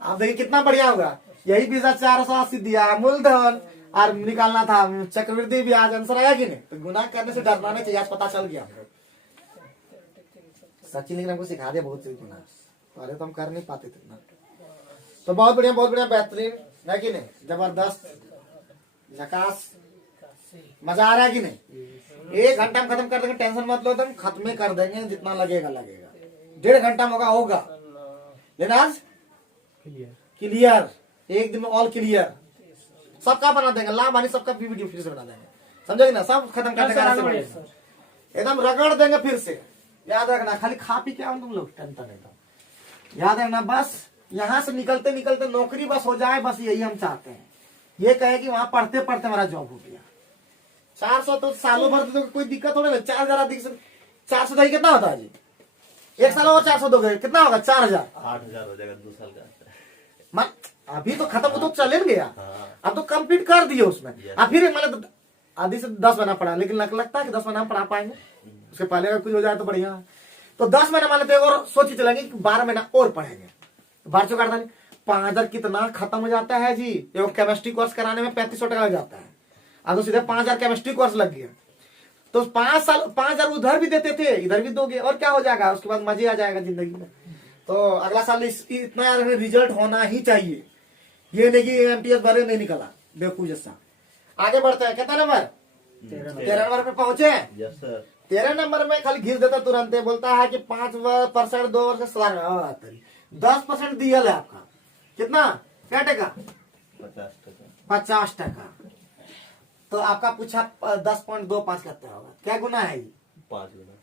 आप देखिए कितना बढ़िया होगा यही 20,480 दिया मूलधन और निकालना था चक्रवृद्धि ब्याज आंसर आया कि नहीं तो गुना करने से डरना नहीं चाहिए आज पता चल गया हमको सचिन लेकिन हमको सिखा दिया बहुत चीज गुना पहले तो हम कर नहीं पाते थे इतना तो बहुत बढ़िया बेहतरीन है कि नहीं जबरदस्त झकास मजा आ रहा है कि नहीं 1 घंटा में खत्म कर देंगे टेंशन मत लो तुम खत्म कर देंगे जितना लगेगा 1.5 घंटा में होगा लेकिन आज क्लियर एक दिन में ऑल क्लियर सबका बना देंगे लाभ हानि सबका वीडियो फिर से बना देंगे समझोगे ना सब खत्म कर देंगे एकदम रगड़ देंगे फिर से याद रखना खाली खा पी के आओ तुम लोग टेंशन नहीं याद रखना बस यहाँ से निकलते निकलते नौकरी बस हो जाए बस यही हम चाहते हैं ये कहे कि वहां पढ़ते पढ़ते हमारा जॉब हो गया 400 तो सालों भर तो कोई दिक्कत हो नहीं 4,000 अधिक से 400 दही कितना होता है जी 1 साल और 400 दोगे कितना होगा 4,000 8,000 हो जाएगा 2 साल का मन अभी तो खत्म तो चले गया हाँ। अब तो कंप्लीट कर दिए उसमें Yes. अब फिर मतलब आधी से 10 महीना पढ़ा लेकिन लगता है कि 10 महीना पढ़ा पाएंगे उसके पहले अगर कुछ हो जाए तो बढ़िया है तो 10 महीना मान लेते हैं और सोच के चलेंगे कि 12 महीना और पढ़ेंगे 12 काटता 5,000 कितना खत्म हो जाता है जी एगो केमिस्ट्री कोर्स कराने में 3500 टका लग जाता है अब तो सीधे 5,000 केमिस्ट्री कोर्स लग गया तो 5 साल 5,000 उधर भी देते थे इधर भी दोगे और क्या हो जाएगा उसके बाद मजे आ जाएगा जिंदगी में तो अगला साल इतना रिजल्ट होना ही चाहिए ये नहीं कि एमटीएस भरे नहीं निकला बेवकूफ जैसा आगे बढ़ते हैं कितना नंबर 13 नंबर पे पहुंचे यस सर 13 नंबर में खाली घिस देता तुरंत बोलता है कि 5% 2 वर्ष 10% दिया है आपका कितना क्या टका 50 टका तो आपका पूछा 10.25 कितना होगा क्या गुना है ये 5 गुना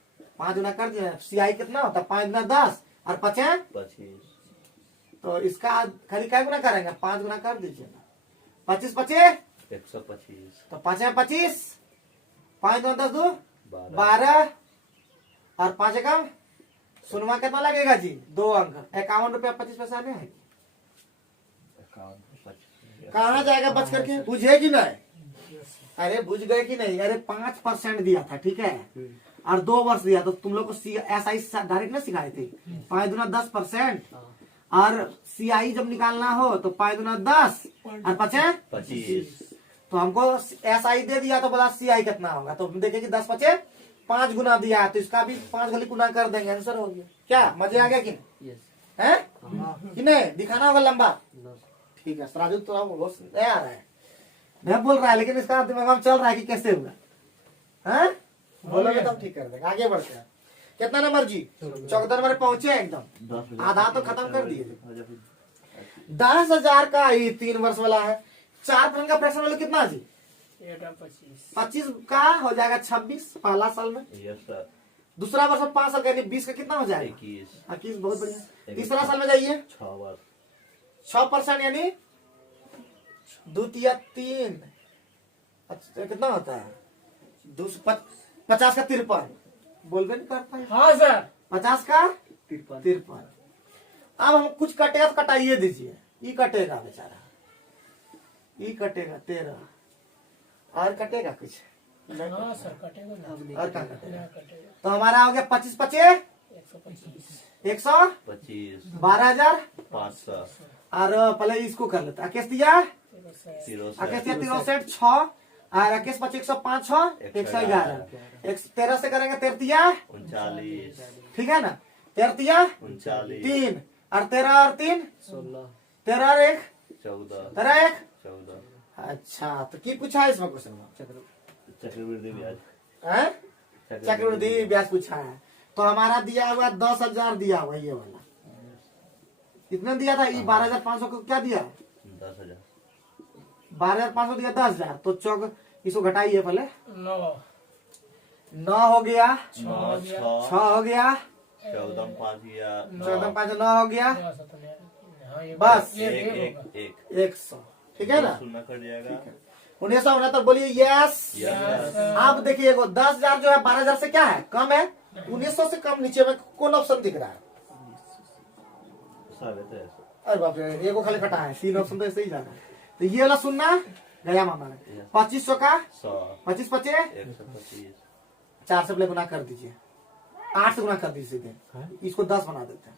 5 गुना कर दिया सीआई कितना होता है 5 गुना 10 और 50 25 तो इसका खाली क्या गुना करेंगे 5 गुना कर दीजिए ना 25 25 125 तो 5 25 5 गुना 10 2 12 12 और 5 कम सुनवा कितना लगेगा जी 2 अंक 51 रुपया 25 पैसा नहीं है 51 कहाँ जाएगा बच करके बुझे कि नहीं अरे बुझ गए कि नहीं अरे 5% दिया था ठीक है और 2 वर्ष दिया तो तुम लोग को SI डायरेक्ट ना सिखाए थे 5 गुना 10% और CI जब निकालना हो तो 5 गुना 10 और 25 तो हमको SI दे दिया तो बोला CI कितना होगा तो हम देखें कि 10 25 5 गुना दिया है तो इसका भी 5 गली गुना कर देंगे आंसर हो गया क्या मजे आ गया कि है कि नहीं दिखाना होगा लंबा ठीक है राजू तो नहीं आ रहा है मैं बोल रहा है लेकिन इसका दिमाग में चल रहा है कि कैसे हुआ है बोलोगे तो हम ठीक कर देंगे आगे बढ़ते हैं कितना नंबर जी 14 नंबर पहुंचे एकदम आधा तो खत्म कर दिए 10,000 का ये 3 वर्ष वाला है 4% का फ्रैक्शन वाला कितना जी 25 का हो जाएगा 26 पहला साल में यस सर दूसरा वर्ष में 5 साल का यानी 20 का कितना हो जाएगा 21 बहुत बढ़िया तीसरा साल में जाइए 6 वर्ष 6% यानी द्वितीय 3 अच्छा कितना होता है 50 का 53 बोलबे नहीं करता है हाँ सर 50 का 53 अब हम कुछ कटेगा तो कटाइए दीजिए ये कटेगा बेचारा ये कटेगा 13 और कटेगा कुछ हाँ सर कटेगा ना और क्या कटेगा ना कटेगा तो हमारा हो गया 25 25 125 25 12,500 और पहले इसको कर लेते अकेश दिया अकेश दिया 63 6 और अकेश 25 105 6 111 13 से करेंगे 39 ठीक है ना 13 3 और 13 और 3 13 और 1 13 1 अच्छा तो की पूछा है इसमें क्वेश्चन में चक्रवृद्धि ब्याज हैं? चक्रवृद्धि ब्याज पूछा है तो हमारा दिया हुआ 10,000 दिया हुआ ये वाला कितना दिया था ये 12,500 को क्या दिया 10,000 12,500 दिया 10,000 तो चौक इसको घटाइए पहले 9 हो गया, 9 गया। 6 हो गया, 14 5 गया 14 5 9 हो गया, हाँ, ये बस। ये 1 100। ठीक है ना। सुनना कट जाएगा 1969 तो बोलिए यस। यस अब देखिए 10,000 जो है 12,000 से क्या है, कम है। 1900 से कम नीचे में कौन ऑप्शन दिख रहा है? सारे तो ऐसे अरे बाप रे, एगो खाली कटा है, 3 ऑप्शन तो ऐसे ही जाना है। तो ये वाला सुनना गया मामा ने। 2500 का 100 25 25 125 4 से पहले गुना कर दीजिए, 8 से गुना कर दीजिए सीधे। इसको 10 बना देते हैं।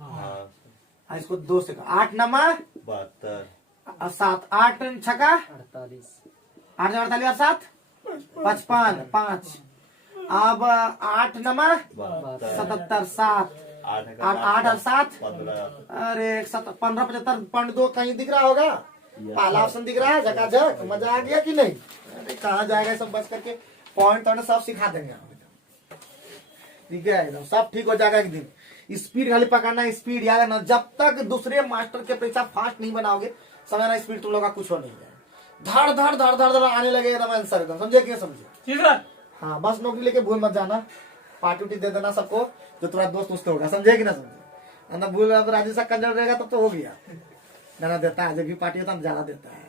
हाँ इसको 2 से 8 नमा 72 7 8 छका 48 8 48 और 7 55 5। अब 8 नमा 72 77 7 8 8 और 7 15 अरे 15 75 पॉइंट 2 कहीं दिख रहा होगा? पहला ऑप्शन दिख रहा है झकाझक। मजा आ गया कि नहीं? अरे कहाँ जाएगा सब बच करके, पॉइंट तो सब सिखा देंगे हम। ठीक है एकदम सब ठीक हो जाएगा एक दिन। स्पीड खाली पकड़ना है, स्पीड याद रखना। जब तक दूसरे मास्टर के अपेक्षा फास्ट नहीं बनाओगे, समझना स्पीड तुम लोग का कुछ हो नहीं है। धड़ धड़ धड़ धड़ धड़ आने लगे एकदम आंसर एकदम, समझे कि नहीं समझे? ठीक है। हाँ बस नौकरी लेके भूल मत जाना, पार्टी उटी दे देना सबको जो तुम्हारा दोस्त उस्त होगा, समझे कि ना समझे? अंदर भूल अब राजू सा कंजर रहेगा तब तो हो गया। गाना देता है, जब भी पार्टी होता है ज्यादा देता है।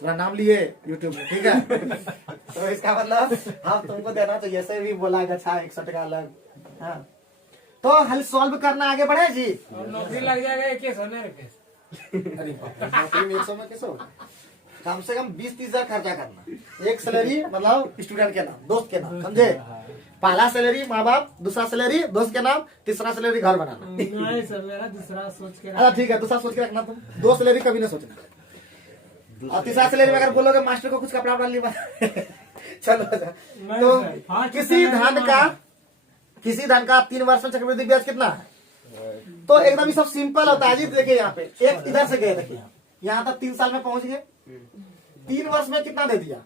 तुम्हारा नाम लिए यूट्यूब में, ठीक है? तो इसका मतलब हम तुमको देना चाहिए, ऐसे भी बोला अच्छा 61 का अलग। हाँ तो हल सॉल्व करना, आगे बढ़े जी। और नौकरी लग जाएगा 21 होने रुपये। अरे बाप रे, नौकरी में 100 में कैसे होगा? कम से कम 20-30 हजार खर्चा करना। एक सैलरी मतलब स्टूडेंट के नाम, दोस्त के नाम, समझे? पहला सैलरी माँ बाप, दूसरा सैलरी दोस्त के नाम, तीसरा सैलरी घर बनाना। नहीं सर, मेरा दूसरा सोच के अच्छा ठीक है, दूसरा सोच के रखना तुम। 2 सैलरी कभी नहीं सोचना। और तीसरा सैलरी में अगर बोलोगे मास्टर को कुछ कपड़ा वपड़ा लिवा चलो अच्छा। तो किसी धन का 3 वर्ष में चक्रवृद्धि ब्याज कितना है? तो एकदम ही सब सिंपल होता है जी। देखिए यहाँ पे एक इधर से गए, देखिए यहाँ तक 3 साल में पहुंच गए। 3 वर्ष में कितना दे दिया?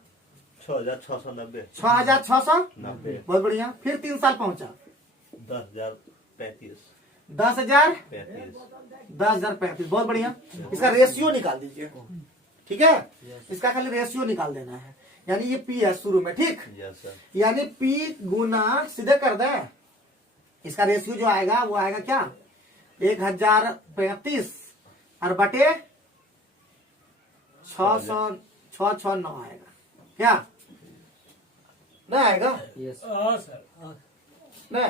6690 6690। बहुत बढ़िया। फिर 3 साल पहुंचा 10,035 10,035। 10,035 बहुत बढ़िया। इसका रेशियो निकाल दीजिए, ठीक है? इसका खाली रेशियो निकाल देना है, यानी ये पी है शुरू में, ठीक? यस सर यानी पी गुना सीधे कर दे, इसका रेशियो जो आएगा वो आएगा क्या? 1035 और बटे 669 आएगा क्या? नहीं आएगा? यस हाँ सर। नहीं,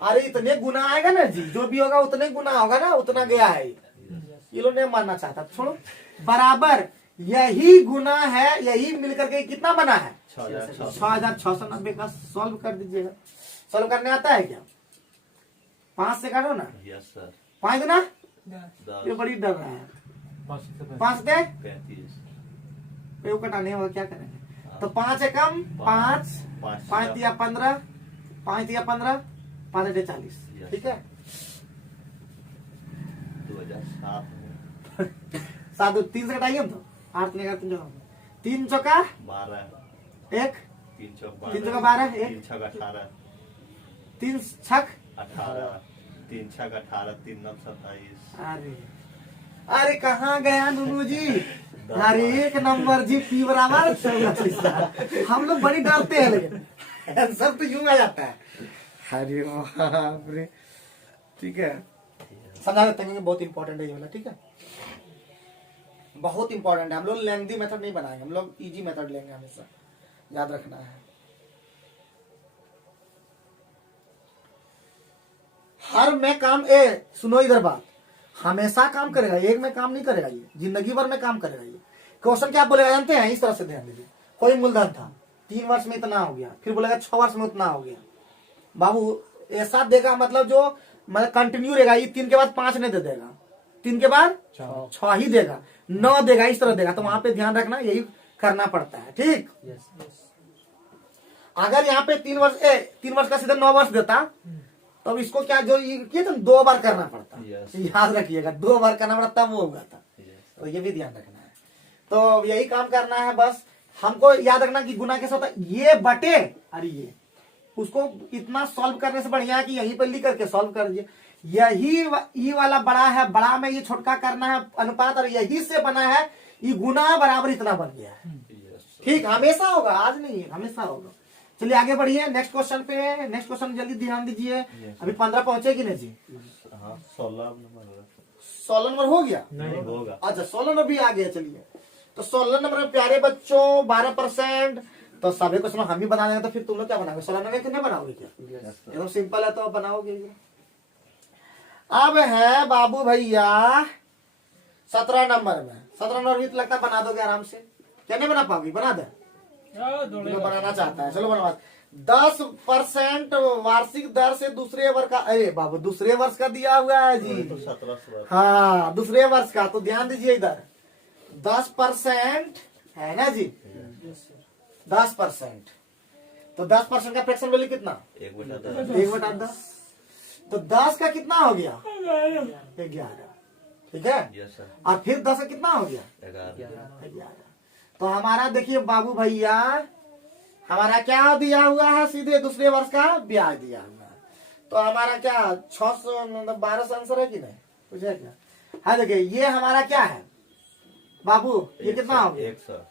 अरे इतने गुना आएगा ना जी, जो भी होगा उतने गुना होगा ना, उतना गया है। ये लोग नहीं मानना चाहता, छोड़ो। बराबर यही गुना है, यही मिलकर के कितना बना है? 6,690 का सॉल्व कर दीजिएगा। सॉल्व करने आता है क्या? 5 से काटो ना, यस सर 5 गुना, 10 ये बड़ी डर रहा है। 5 दे 35 वो कटाने होगा, क्या करेंगे? तो 5 है कम 5 5 दिया 15 5 दिया 15 5 अटे 40, ठीक है? 2007 7 3 से घटाइए तो 8 नहीं करते 3 चौका 12 1 3 चौक 3 चौका 12 1 3 छक 18 3 छक 18 3 छक 18 3 9 27 अरे अरे कहाँ गया नूनू जी? अरे 1 नंबर जी, पी बराबर 14। हम लोग बड़ी डरते हैं, लेकिन आंसर तो यूं आ जाता है। अरे बाप रे, ठीक है समझा देते हैं, बहुत इंपॉर्टेंट है ये वाला, ठीक है? बहुत इंपॉर्टेंट है। हम लोग लेंथी मेथड नहीं बनाएंगे, हम लोग इजी मेथड लेंगे हमेशा, याद रखना है। हर में काम सुनो इधर बात, हमेशा काम करेगा, एक में काम नहीं करेगा, ये जिंदगी भर में काम करेगा। ये क्वेश्चन क्या बोलेगा जानते हैं? इस तरह से ध्यान दीजिए। कोई मूलधन था, 3 वर्ष में इतना हो गया, फिर बोलेगा 6 वर्ष में उतना हो गया। बाबू ऐसा देगा, मतलब जो मतलब कंटिन्यू रहेगा, ये 3 के बाद 5 नहीं दे देगा, 3 के बाद 6 ही देगा, 9 देगा, इस तरह देगा। तो वहां पे ध्यान रखना, यही करना पड़ता है, ठीक? अगर यहाँ पे 3 वर्ष का सीधा 9 वर्ष देता, तब इसको क्या जो किया तो 2 बार करना पड़ता। Yes. याद रखिएगा, 2 बार करना पड़ता, वो हुआ था। तो ये भी ध्यान रखना है। तो यही काम करना है बस। हमको याद रखना कि गुना कैसा होता है, ये बटे अरे ये, उसको इतना सॉल्व करने से बढ़िया है कि यहीं पर लिख करके सॉल्व कर दीजिए। यही वाला बड़ा है, बड़ा में ये छोटका करना है अनुपात, और यही से बना है ये गुना बराबर इतना बन गया है। ठीक, हमेशा होगा, आज नहीं हमेशा होगा। चलिए आगे बढ़िए नेक्स्ट क्वेश्चन पे। नेक्स्ट क्वेश्चन जल्दी ध्यान दीजिए। अभी 15 पहुंचे कि नहीं जी? हाँ 16 नंबर 16 नंबर हो गया? नहीं होगा। अच्छा 16 नंबर भी आ गया। चलिए तो 16 नंबर में प्यारे बच्चों 12%। तो सभी क्वेश्चन हम ही बना देंगे, तो फिर तुम लोग क्या बनाओगे? 16 नंबर कितने बनाओगे? क्या एकदम सिंपल है तो बनाओगे। अब है बाबू भैया 17 नंबर में। 17 नंबर भी तो लगता है बना दोगे आराम से। क्या नहीं बना पाओगे? बना दे। तुम्हें बनाना चाहता है, चलो बनवा। 10% वार्षिक दर से दूसरे वर्ष का। अरे बाबू दूसरे वर्ष का दिया हुआ है जी। तो 17 हाँ दूसरे वर्ष का, तो ध्यान दीजिए इधर 10% है ना जी। 10%, तो 10% का फ्रैक्शन वैल्यू कितना? 1/10। 1/10। तो 10 का कितना हो गया? 11। ठीक है। Yes sir. और फिर 10 का कितना हो गया? 11। तो हमारा देखिए बाबू भैया हमारा क्या दिया हुआ है? सीधे दूसरे वर्ष का ब्याज दिया हुआ है। तो हमारा क्या 600 मतलब 1200 आंसर है कि नहीं? कुछ है क्या? हाँ देखिए ये हमारा क्या है बाबू? ये कितना हो गया? 100।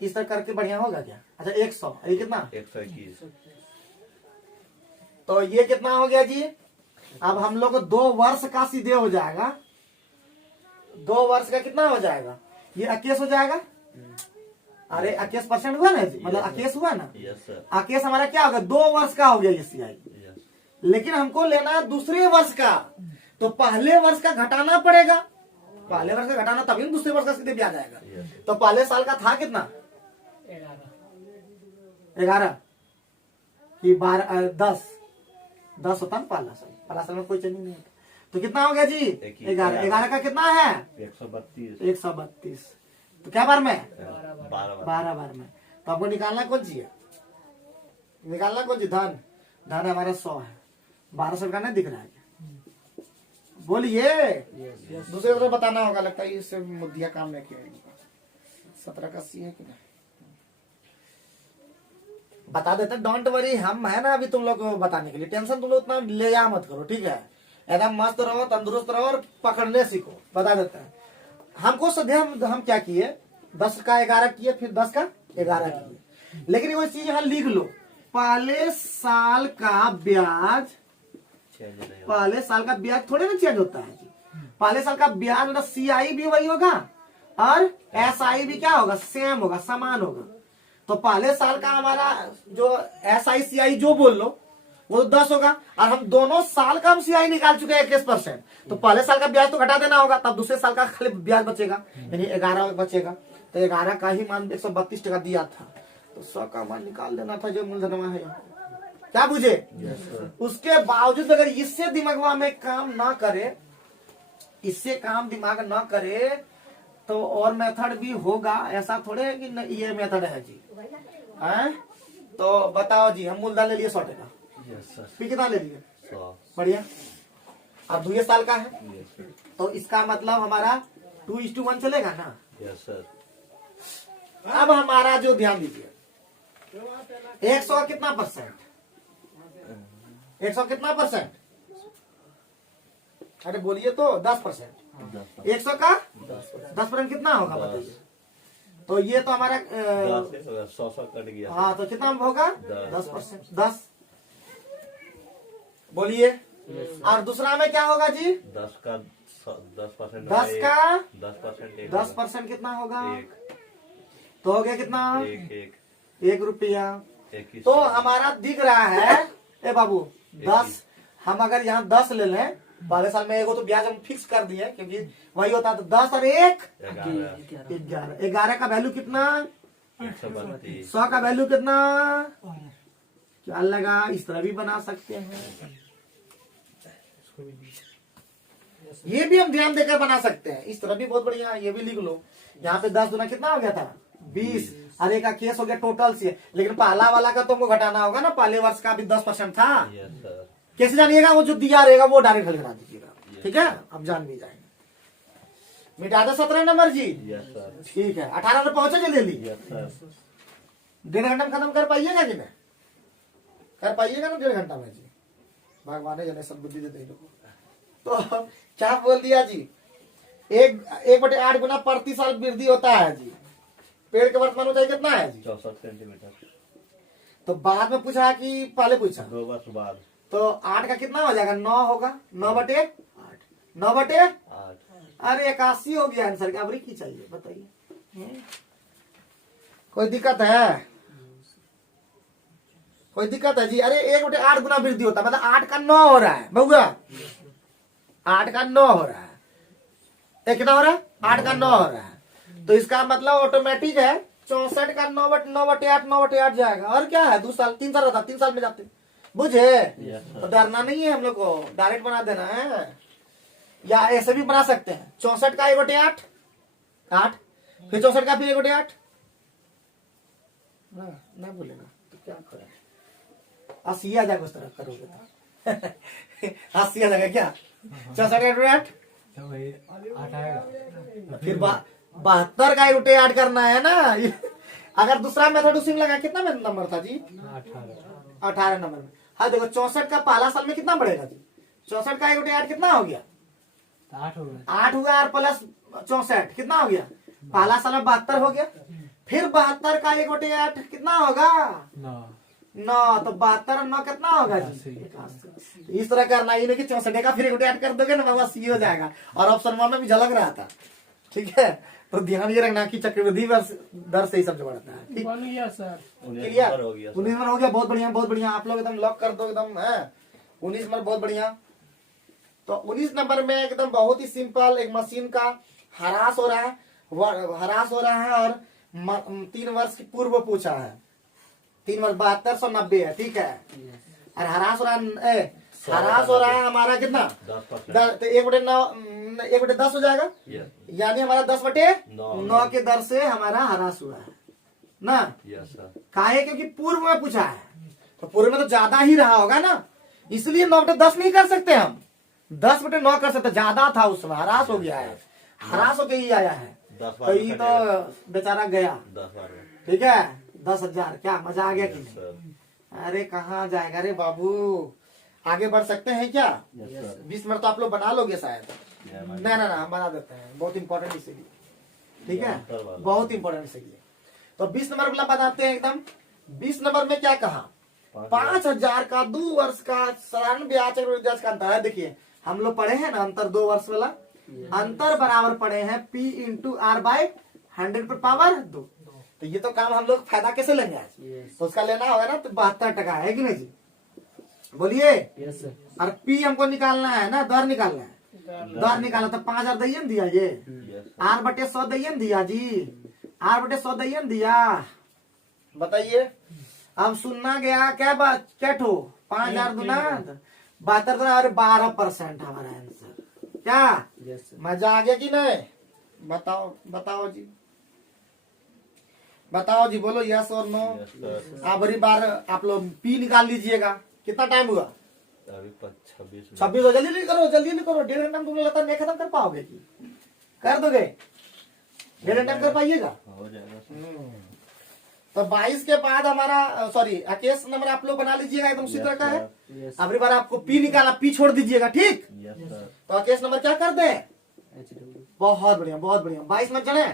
इस तरह करके बढ़िया होगा क्या? अच्छा 100। ये कितना? 121। तो ये कितना हो गया जी? अब हम लोग को 2 वर्ष का सीधे हो जाएगा। 2 वर्ष का कितना हो जाएगा? ये 21 हो जाएगा। अरे 21% हुआ ना जी, मतलब 21 हुआ ना। Yes sir. 21 हमारा क्या होगा? 2 वर्ष का हो गया ये सीआई। यस। लेकिन हमको लेना है दूसरे वर्ष का, तो पहले वर्ष का घटाना पड़ेगा। पहले वर्ष का घटाना तभी दूसरे वर्ष का सीधे ब्याज आएगा। तो पहले साल का था कितना? 11 कि 12 10 होता ना पहला साल। पहला साल में कोई चेंज नहीं होता। तो कितना हो गया जी? 11। 11 का कितना है? 132। 132। तो क्या बार में? 12 बार में। तो हमको निकालना कौन सी है? निकालना कौन सी? धन। धन हमारा 100 है। 1200 का नहीं दिख रहा है? बोलिए। दूसरे तरफ बताना होगा, लगता है इससे मुद्दिया काम नहीं किया। 17 का सी है कि नहीं बता देते। डोंट वरी, हम है ना अभी तुम लोग को बताने के लिए। टेंशन तुम लोग उतना ले या मत करो, ठीक है? एकदम मस्त रहो, तंदुरुस्त रहो और पकड़ने सीखो। बता देते हैं हमको सध्या हम क्या किए? 10 का 11 किए, फिर 10 का 11 किए। लेकिन वो चीज यहाँ लिख लो, पहले साल का ब्याज। चेंज नहीं होगा। पहले साल का ब्याज थोड़े ना चेंज होता है जी। पहले साल का ब्याज मतलब सीआई भी वही होगा और एसआई भी क्या होगा? सेम होगा, समान होगा। तो पहले साल का हमारा जो एसआई सीआई जो बोल लो वो 10 होगा, और हम दोनों साल का हम सीआई निकाल चुके हैं 21%। तो पहले साल का ब्याज तो घटा देना होगा, तब दूसरे साल का खाली ब्याज बचेगा, यानी 11 बचेगा। तो 11 का ही मान 132 टका दिया था, तो 100 का मान निकाल देना था जो मूलधनवा है। क्या बुझे? उसके बावजूद अगर इससे दिमाग में काम ना करे, इससे काम दिमाग ना करे, तो और मेथड भी होगा। ऐसा थोड़े है कि ये मेथड है जी। हैं? तो बताओ जी, हम मूलधन ले लिए 100 टका, यस सर। फिर कितना ले लिए? 100। बढ़िया। अब 2 साल का है, यस सर। तो इसका मतलब हमारा 2:1 चलेगा ना। Yes sir. अब हमारा जो ध्यान दीजिए 100 का कितना परसेंट? 100 कितना परसेंट? अरे बोलिए तो 10%। 100 का 10% कितना होगा बताइए? तो ये तो हमारा 100 कट गया। हाँ, तो कितना होगा? 10। 10%। 10 बोलिए। और दूसरा में क्या होगा जी? 10 का 10%। 10 का 10%। 10% कितना होगा? 1। तो हो गया कितना? 1 रुपया। 21। तो हमारा दिख रहा है ए बाबू 10। हम अगर यहाँ 10 ले लें, पहले साल में एगो तो ब्याज हम फिक्स कर दिए क्योंकि वही होता है। तो 10 और 1 11। 11 का वैल्यू कितना? 132। 100 का वैल्यू कितना? क्या लगा? इस तरह भी बना सकते हैं, ये भी हम ध्यान देकर बना सकते हैं। इस तरह भी बहुत बढ़िया है, ये भी लिख लो। यहाँ पे 10 गुना कितना हो गया था? 20। अरे का केस हो गया टोटल से, लेकिन पहला वाला का तुमको घटाना होगा ना। पहले वर्ष का भी 10% था। Yes sir. कैसे जानिएगा? वो जो दिया रहेगा वो डायरेक्ट हल करा दीजिएगा, ठीक है? अब जान भी जाएंगे। मिटा दो 17 नंबर जी। Yes sir. ठीक है। 18 नंबर पहुंचे जल्दी जल्दी। Yes sir. 1.5 घंटा में खत्म कर पाइएगा कि नहीं? कर पाइएगा ना 1.5 घंटा में जी? भगवान जाने सब बुद्धि देते हैं लोगों को। तो क्या बोल दिया जी? 1/8 गुना प्रति साल वृद्धि होता है जी। पेड़ के वर्तमान ऊंचाई कितना है जी? 64 सेंटीमीटर। तो बाद में पूछा कि पहले पूछा? 2 वर्ष बाद। तो 8 का कितना हो जाएगा? 9 होगा। 9/8। 9/8। 8। अरे 81 हो गया आंसर। अब की चाहिए बताइए, कोई दिक्कत है? कोई दिक्कत है जी? अरे 1/8 गुना वृद्धि होता है, मतलब 8 का 9 हो रहा है बउआ। 8 का 9 हो रहा है। कितना हो रहा है? 8 का 9 हो रहा है। तो इसका मतलब ऑटोमेटिक है 64 का 9/8 जाएगा। और क्या है? 2 साल 3 साल रहता, 3 साल में जाते। बुझे? तो डरना नहीं है हम लोग को, डायरेक्ट बना देना है। या ऐसे भी बना सकते हैं, 64 का 1/8 8, फिर 64 का फिर 1/8 ना बोलेगा तो क्या करें? 80 आ जाएगा उस तरह करोगे तो 80 आ जाएगा क्या? 64 का 1/8 फिर 72 का 1/8 करना है ना। अगर दूसरा मेथड उसी में लगा, कितना नंबर था जी? 18 नंबर में। हाँ देखो 64 का पहला साल में कितना बढ़ेगा जी? 64 का 1/8 कितना हो गया? 8 हुआ और प्लस 64 कितना हो गया? पहला साल में 72 हो गया। फिर 72 का 1/8 कितना होगा? 9। तो 72 और 9 कितना होगा जी? इस तरह करना ही नहीं कि 64 का फिर 1/8 कर दोगे ना बाबा, सी हो जाएगा। और ऑप्शन 1 में भी झलक रहा था। ठीक है, तो ध्यान ये रखना कि चक्रवृद्धि दर से ही सब बढ़ता है। ठीक, बन गया सर। 19 नंबर हो गया। 19 नंबर हो गया। बहुत बढ़िया, बहुत बढ़िया। आप लोग एकदम लॉक कर दो एकदम है। 19 नंबर बहुत बढ़िया। तो 19 नंबर में एकदम बहुत ही सिंपल, एक मशीन का ह्रास हो रहा है, और 3 वर्ष की पूर्व पूछा है। 3 वर्ष 7290 है। ठीक है, और ह्रास हो रहा है हमारा कितना? 10%। तो 1/10 हो जाएगा, यानी हमारा 10/9 के दर से हमारा ह्रास हुआ है ना। काहे? क्योंकि पूर्व में पूछा है, तो पूर्व में तो ज्यादा ही रहा होगा ना, इसलिए 9/10 नहीं कर सकते हम, 10/9 कर सकते। ज्यादा था उसमें, ह्रास हो गया है, ह्रास होके ही आया है। तो ये तो बेचारा गया। 10 ठीक है, 10,000। क्या मजा आ गया कि नहीं? अरे कहाँ जाएगा रे बाबू? आगे बढ़ सकते हैं क्या? 20 मिनट तो आप लोग बना लोगे शायद। ना हम बना देते हैं, बहुत इंपॉर्टेंट इसीलिए। ठीक है, बहुत इंपॉर्टेंट इसीलिए। तो 20 नंबर वाला बनाते हैं एकदम। 20 नंबर में क्या कहा? 5,000 का 2 वर्ष का साधारण ब्याज का अंतर है। देखिए हम लोग पढ़े हैं ना अंतर 2 वर्ष वाला, अंतर बराबर पढ़े हैं P × R/100 2। तो ये तो काम हम लोग फायदा कैसे लेंगे आज? तो उसका लेना होगा ना, तो 72% है कि नहीं जी? बोलिए। और P हमको निकालना है ना, दर निकालना है। दर निकाला तो 5,000 दइयन दिया, ये R/100 दइयन दिया जी, R/100 दइयन दिया। बताइए अब सुनना गया क्या बात? क्या ठो 5,000 दूना 72 और 12% हमारा आंसर। क्या मजा आ गया कि नहीं? बताओ जी, बताओ जी, बोलो यस और नो। अब बड़ी बार आप लोग P निकाल लीजिएगा। कितना टाइम हुआ? अभी 26 हो। जल्दी करो, जल्दी करो। 1.5 घंटा में तुम लगता है नहीं खत्म कर पाओगे कि कर दोगे? 1.5 घंटा में कर पाइएगा? हो जाएगा। तो 22 के बाद हमारा सॉरी 21 नंबर आप लोग बना लीजिएगा, एकदम उसी तरह का है। अगली बार आपको P निकाला, P छोड़ दीजिएगा। ठीक, तो 21 नंबर क्या कर दे? बहुत बढ़िया, बहुत बढ़िया। 22 में चले।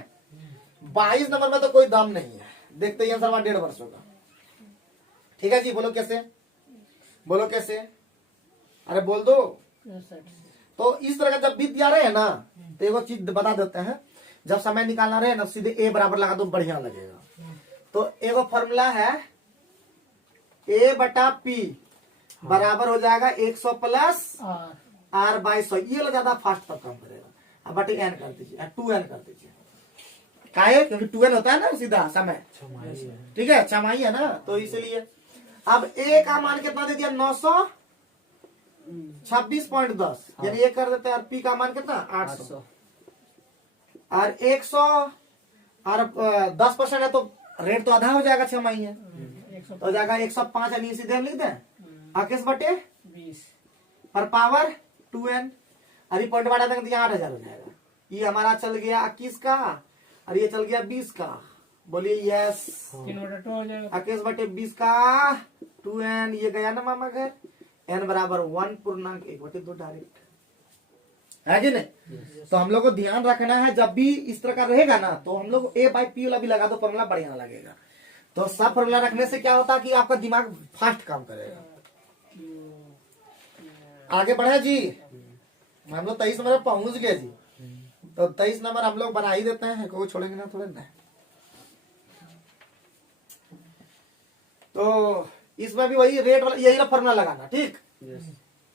22 नंबर में तो कोई दम नहीं है, देखते ही आंसर 1.5 वर्ष होगा। ठीक है जी, बोलो कैसे? बोलो कैसे? अरे बोल दो। तो इस तरह का जब विद्या रहे ना, तो एक चीज बता देते हैं, जब समय निकालना रहे ना, सीधे A बराबर लगा दो, बढ़िया लगेगा। तो एगो फॉर्मूला है A/P बराबर हो जाएगा 100 प्लस R/100। ये लो ज्यादा फास्ट पर काम करेगा। अब बटे n कर दीजिए, 2n कर दीजिए। काहे? क्योंकि 2n होता है ना सीधा समय। ठीक है, छमाही है ना, तो इसलिए अब A का मान कितना दे दिया? 926.10, यानी ये कर देते हैं। और P का मान कितना? 800। और 100 और 10% है तो रेट तो आधा हो जाएगा, 6 महीने तो हो जाएगा 105, यानी सीधे हम लिख दें 21/20 पर पावर 2n। अरे पॉइंट बढ़ा देंगे तो यहाँ 8,000 हो जाएगा। ये हमारा चल गया 21 का, और ये चल गया 20 का। बोलिए यस। 3/2 हो जाएगा। 21/20 का 2n, ये गया ना मामा घर। n बराबर 1.1/2 डायरेक्ट है कि नहीं? तो हम लोग को ध्यान रखना है, जब भी इस तरह का रहेगा ना, तो हम लोग A/P वाला भी लगा दो, फॉर्मूला बढ़िया लगेगा। तो सब फॉर्मूला रखने से क्या होता है कि आपका दिमाग फास्ट काम करेगा। आगे बढ़े जी, हम लोग 23 नंबर पहुंच गए जी। तो 23 नंबर हम लोग बना ही देते हैं, कोई छोड़ेंगे ना थोड़े ना। तो इसमें भी वही रेट वाला यही फॉर्मूला लगाना, ठीक।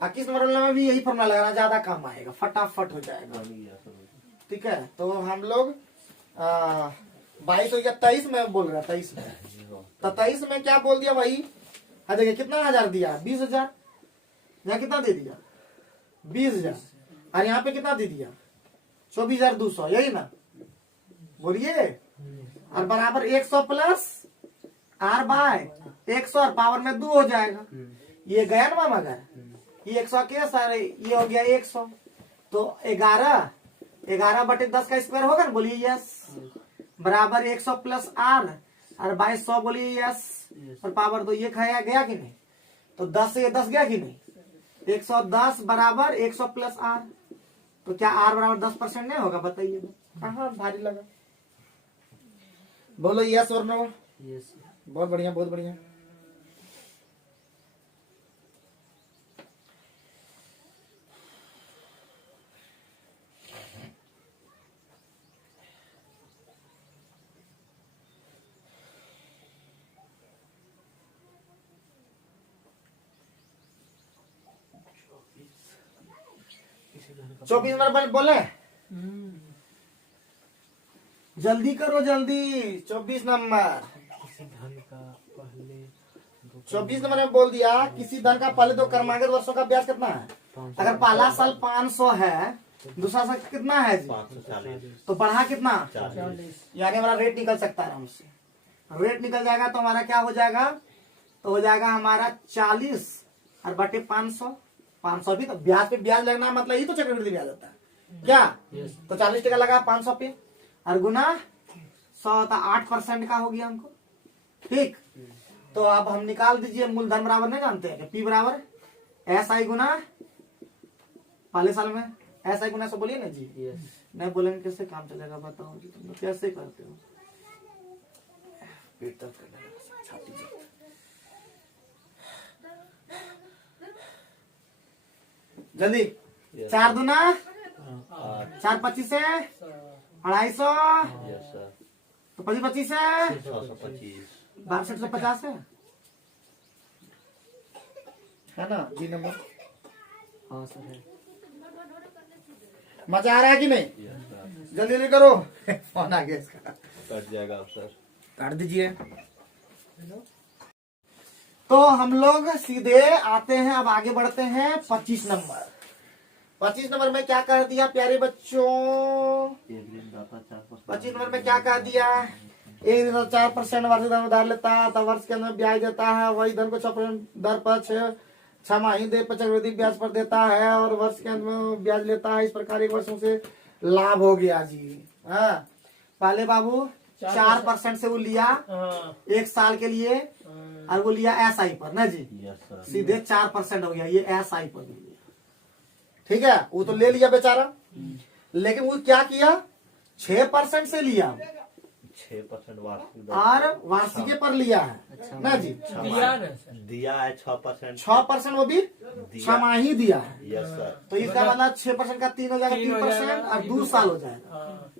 21 नंबर वाले में भी यही फॉर्मूला लगाना, ज्यादा काम आएगा, फटाफट हो जाएगा, ठीक है। तो हम लोग 22 हो गया, 23 में बोल रहा, 23 में। तो 23 में क्या बोल दिया भाई, देखिए कितना हजार दिया, 20,000। यहाँ कितना दे दिया, 20,000। और यहाँ पे कितना दे दिया, 24,200, यही ना, बोलिए। और बराबर 100 प्लस R बाय 100 और पावर में 2 हो जाएगा। ये गया ना मामा घर, ये 100 के सारे, ये हो गया 100। तो 11/10 का स्क्वायर होगा ना, बोलिए यस। बराबर 100 प्लस R और 2200, बोलिए यस। और पावर 2, ये खाया गया कि नहीं। तो 10 से ये 10 गया कि नहीं, 110 बराबर 100 प्लस R। तो क्या R बराबर 10% नहीं होगा, बताइए। कहाँ भारी लगा, बोलो यस और नो। यस। बहुत बढ़िया, बहुत बढ़िया। चौबीस नंबर बोले, जल्दी करो जल्दी। 24 नंबर, किसी धन का पहले 24 नंबर में बोल दिया, किसी धन का पहले 2 क्रमागत वर्षों का ब्याज कितना है। अगर पहला साल 500 है, दूसरा साल कितना है जी, 540। तो बढ़ा कितना, 40। यानी हमारा रेट निकल सकता है आराम से। रेट निकल जाएगा तो हमारा क्या हो जाएगा, तो हो जाएगा हमारा 40 और बटे 500। 500 भी तो ब्याज पे ब्याज लगना, मतलब ही तो चक्रवृद्धि ब्याज होता है क्या। तो 40% लगा 500 पे, और गुना 100 होता 8% का हो गया हमको, ठीक। तो अब हम निकाल दीजिए, मूलधन बराबर नहीं जानते हैं, P बराबर SI गुना पहले साल में SI गुना, सब बोलिए ना जी। यस। नहीं बोलेंगे कैसे काम चलेगा, बताओ जी, तुम लोग कैसे करते हो। पेट दर्द करने लगा, छाती दर्द। जल्दी, 4 दूना 4 25 है 250, यस सर। तो 25 है 625। 6250 है ना जी नंबर। हाँ सर है। मजा आ रहा है कि नहीं, यस सर। जल्दी जल्दी करो। फोन आ गया इसका, कट जाएगा अब सर। काट दीजिए। तो हम लोग सीधे आते हैं, अब आगे बढ़ते हैं 25 नंबर। 25 नंबर में क्या कह दिया प्यारे बच्चों, 25 नंबर में क्या कह दिया, एक दिन 4% वार्षिक धन उधार लेता है, तो वर्ष के अंदर ब्याज देता है, वही धन को 6% दर पर 6 माही दे पर चक्रवृद्धि ब्याज पर देता है, और वर्ष के अंत में ब्याज लेता है। इस प्रकार एक वर्षों से लाभ हो गया जी। हाँ, पहले बाबू 4% से वो लिया हाँ, 1 साल के लिए, और वो लिया SI पर ना जी, यस सर। सीधे 4% हो गया, ये SI पर लिया, ठीक है। वो तो ले लिया बेचारा, लेकिन वो क्या किया, 6% से लिया 6% वार्षिक दर। और वार्षिक पर लिया है ना जी। दिया ना सर। दिया है 6%। 6% वो भी दिया। छमाही दिया है, यस सर। तो इसका मतलब 6% का 3 हो जाएगा, 3% और 2 साल हो जाएगा, हाँ,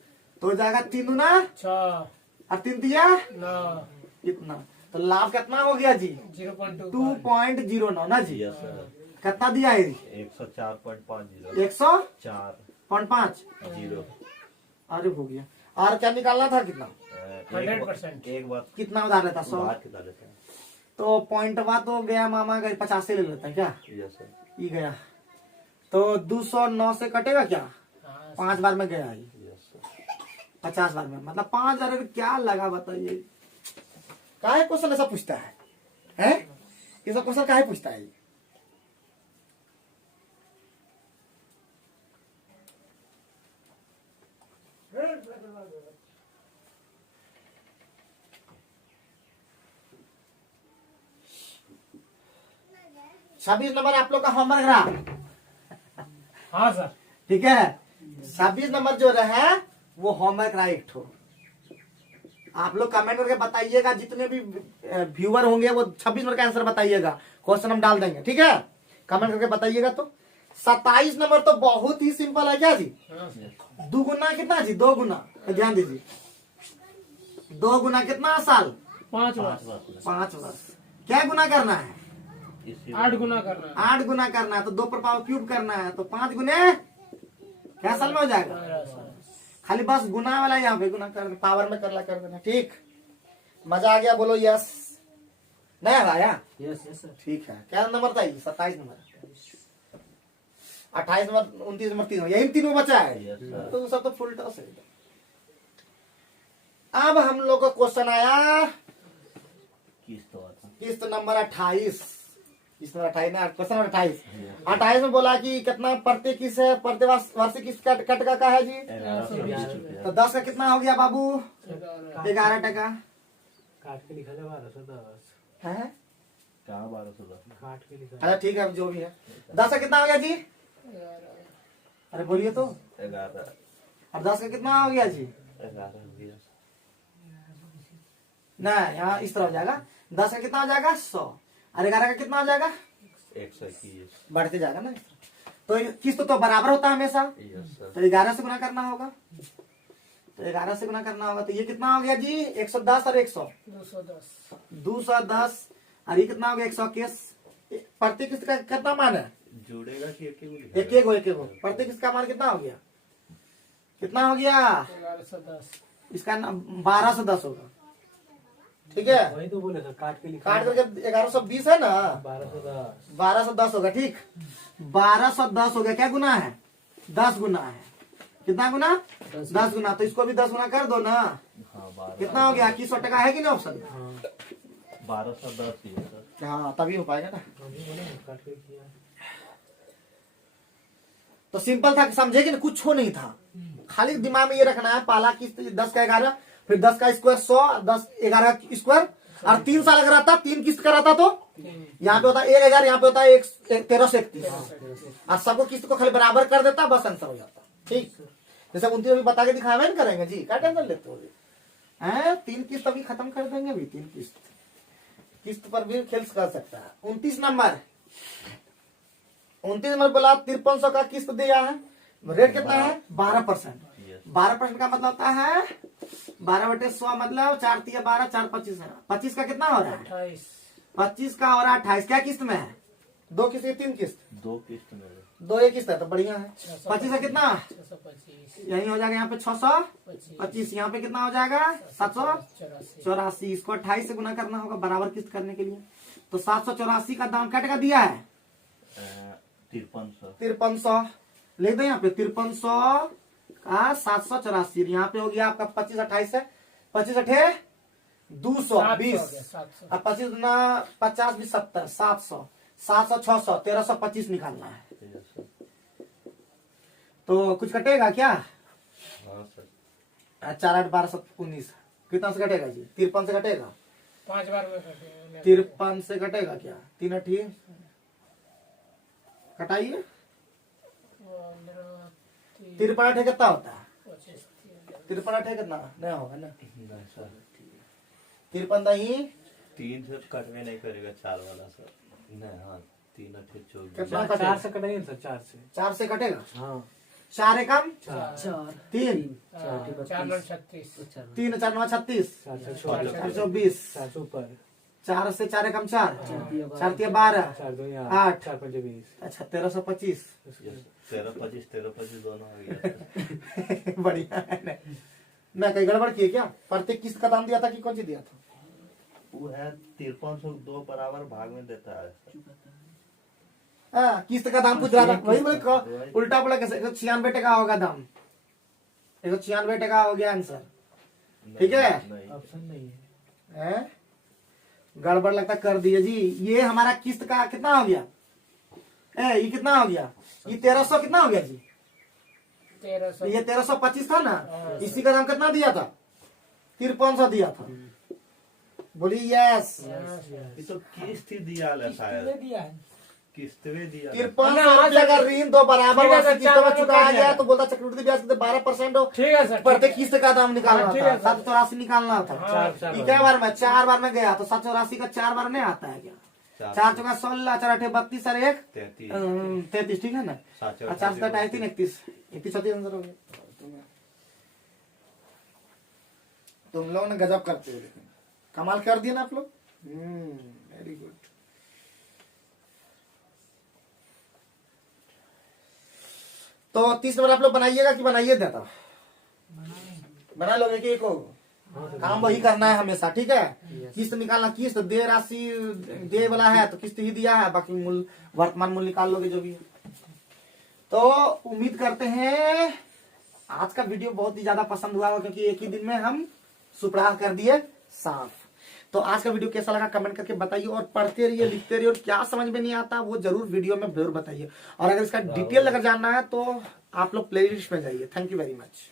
तो हो जाएगा 3 दूना 6 और 3 दिया 9 इतना। तो लाभ कितना हो गया जी, 0.2 2.09 ना जी। Yes sir. कितना दिया है, 104.50। 100.5। 0। अरे हो गया। और क्या निकालना था, कितना 100%। एक बात कितना उधार लेता, 100। बात कितना लेते हैं। तो पॉइंटवा तो गया मामा का 50 ले लेता है क्या, यस सर। ये गया। तो 209 से कटेगा क्या, हाँ, 5 बार में गया ये, यस सर। 50 बार में मतलब 5,000 क्या लगा, बताइए। काहे क्वेश्चन ऐसा पूछता है, ये सब क्वेश्चन काहे पूछता है। 26 नंबर आप लोग का होमवर्क रहा, हाँ सर। ठीक है। 26 नंबर जो रहा वो होमवर्क रहा एक ठो। आप लोग कमेंट करके बताइएगा, जितने भी व्यूअर होंगे वो 26 नंबर का आंसर बताइएगा, क्वेश्चन हम डाल देंगे, ठीक है। कमेंट करके बताइएगा। तो 27 नंबर तो बहुत ही सिंपल है क्या जी। हाँ सर। दुगुना कितना जी, 2 गुना, तो ध्यान दीजिए 2 गुना कितना साल, 5 वर्ष। 5 वर्ष। क्या गुना करना है, 8 गुना करना है। 8 गुना करना है, तो 2 पर पावर क्यूब करना है, तो 5 गुने क्या साल में हो जाएगा। 12 साल। खाली बस गुना वाला यहाँ पे गुना कर, पावर में करला कर देना, ठीक। मजा आ गया, बोलो यस। नहीं आया, यस यस सर। ठीक है। क्या नंबर था ये, 27 नंबर, 28 नंबर, 29 नंबर, 30 यही तीनों बचा है, Yes, sir. तो सब तो फुल टॉस है। अब हम लोग का क्वेश्चन आया किस्त हुआ था। किस्त नंबर 28, किस्त नंबर 28 ना, क्वेश्चन नंबर 28। 28 में बोला कि कितना प्रति किस्त है, प्रति वार्षिक किस्त कट का है जी। 1120 तो रुपया। 10 का कितना हो गया बाबू, 11 टका काट के लिखा था 1210। है। कहाँ 1210? काट के लिखा अच्छा ठीक है, जो भी है। 10 का कितना हो गया जी, अरे बोलिए तो। 11 और 10 का कितना हो गया जी, 11 ना यहाँ इस तरह हो जाएगा। 10 का कितना हो जाएगा 100, और 11 का कितना हो जाएगा, 121। बढ़ते जाएगा ना। तो किस्त तो बराबर होता है हमेशा, यस सर। तो 11 से गुना करना होगा, तो 11 से गुना करना होगा, तो ये कितना हो गया जी 110 और 100, 210। 210, और ये कितना हो गया 121। प्रति किस्त का कितना मान है, जुड़ेगा कि एक एक एक गो। प्रति किस्त का मान कितना हो गया, कितना हो गया 1110। इसका 1210 होगा, ठीक है। वही तो बोले सर, काट के लिखा काट करके 1120 है ना, 1210। 1210 होगा, ठीक। 1210 हो गया, क्या गुना है 10 गुना है, कितना गुना 10 गुना, तो इसको भी 10 गुना कर दो ना। हाँ 12। कितना हो गया 2100 टका है कि नहीं ऑप्शन में। हाँ 1210 ही है सर। हाँ तभी हो पाएगा ना। हम भी बोले ना, काट के किया। तो सिंपल था, समझे कि कुछ हो नहीं था, खाली दिमाग में ये रखना है, पहला किस्त 10 का 11, फिर 10 का स्क्वायर 100, 10 11 का स्क्वायर, और 3 साल अगर आता, 3 किस्त का रहता तो यहाँ पे होता 1000, यहाँ पे होता है 1331, और सबको किस्त को खाली बराबर कर देता, बस आंसर हो जाता, ठीक। जैसे 29 अभी बता के दिखावे नहीं करेंगे जी, क्या टेंशन लेते हो, 3 किस्त अभी खत्म कर देंगे, अभी 3 किस्त पर भी खेल कर सकता है। 29 नंबर बोला 5300 का किस्त दिया है, रेट कितना है 12%। 12% का मतलब होता है 12/100, मतलब 4 × 12 4 25 है। 25 का कितना हो रहा है 28। 25 का हो रहा है 28। क्या किस्त में है, 2 किस्त या 3 किस्त, 2 किस्त में 2 एक किस्त है, तो बढ़िया है। 25 का कितना 625। यही हो जाएगा, यहाँ पे 625, यहाँ पे कितना हो जाएगा 784। इसको 28 से गुना करना होगा बराबर किस्त करने के लिए, तो 784 का दाम कट का दिया है 5300। लिख दो यहाँ पे 5300 का 784, यहाँ पे हो गया आपका 25 28 है, 25 अठे 220, 700। अब 25 गुना 50 भी 70, 700 700 600 1325 निकालना है। Yes sir. तो कुछ कटेगा क्या, हाँ सर। 4 8 12 7 19, कितना से कटेगा जी 53 से कटेगा, 5 बार में कटे। 53 से कटेगा क्या, 3 अठी कटाइए, 53 अठे कितना होता है, 53 अठे कितना नहीं होगा ना, नहीं सर। 53 नहीं 3 से कटवे नहीं करेगा 4 वाला सर। नहीं हाँ 3 8 24। कितना 4 कटेगा, से कटाइए सर, 4 से। 4 से कटेगा, हाँ 4 एकम 4 3, 4 9 36। 3 4 9 36, 424, 424, 400 ऊपर, 4 से 4 एकम 4, 4 3 12, 4 2 8, 4 5 20। अच्छा 1325। यस 13 25 दोनों हो गया। बढ़िया है ना। मैं कहीं गड़बड़ किए क्या, प्रत्येक किस्त का दाम दिया था कि कौन सी दिया था, वो है 5300 2 बराबर भाग में देता है सर। किस्त का दाम पूछ रहा था, वही बोले उल्टा बोला कैसे, 96 टका होगा दाम, 196 टका हो गया आंसर, ठीक है। नहीं ऑप्शन नहीं है। हैं? गड़बड़ लगता कर दिए जी। ये हमारा किस्त का कितना हो गया, ये कितना हो गया, ये 1300 कितना हो गया जी, 1300। ये 1325 था ना, इसी का दाम कितना दिया था 5300 दिया था, बोली यस। ये तो किस्त ही दिया है शायद। दिया है किस्त भी दिया 53 रुपया का ऋण दो बराबर ठीक है वार्षिक सर, किस्तों में 4 चुकाया रुपया गया तो बोलता चक्रवृद्धि ब्याज कितने 12% हो। ठीक है सर, प्रत्येक ठीक है। किस्त का दाम निकालना हाँ, ठीक था, है सर। 784 निकालना था। हाँ, ठीक है, बार में 4 बार में गया तो 784 का 4 बार में आता है क्या? 4 चौका 16, 4 8 32 और 1 33, ठीक है ना? 4 7 8 3 31 31 आंसर हो गया। तुम लोग ने गजब करते हो, लेकिन कमाल कर दिया ना आप लोग। Very good. तो 30 नंबर आप लोग बनाइएगा कि बनाइए देता? बना लोगे कि एक हो? काम वही करना है हमेशा, ठीक है। किस्त निकालना, किस्त दे राशि दे वाला है तो किस्त ही दिया है, बाकी मूल्य वर्तमान मूल्य निकाल लोगे जो भी है। तो उम्मीद करते हैं आज का वीडियो बहुत ही ज्यादा पसंद हुआ होगा, क्योंकि एक ही दिन में हम सुपड़ा कर दिए साफ। तो आज का वीडियो कैसा लगा कमेंट करके बताइए, और पढ़ते रहिए, लिखते रहिए, और क्या समझ में नहीं आता वो जरूर वीडियो में जरूर बताइए। और अगर इसका डिटेल अगर जानना है तो आप लोग प्लेलिस्ट में जाइए। Thank you very much.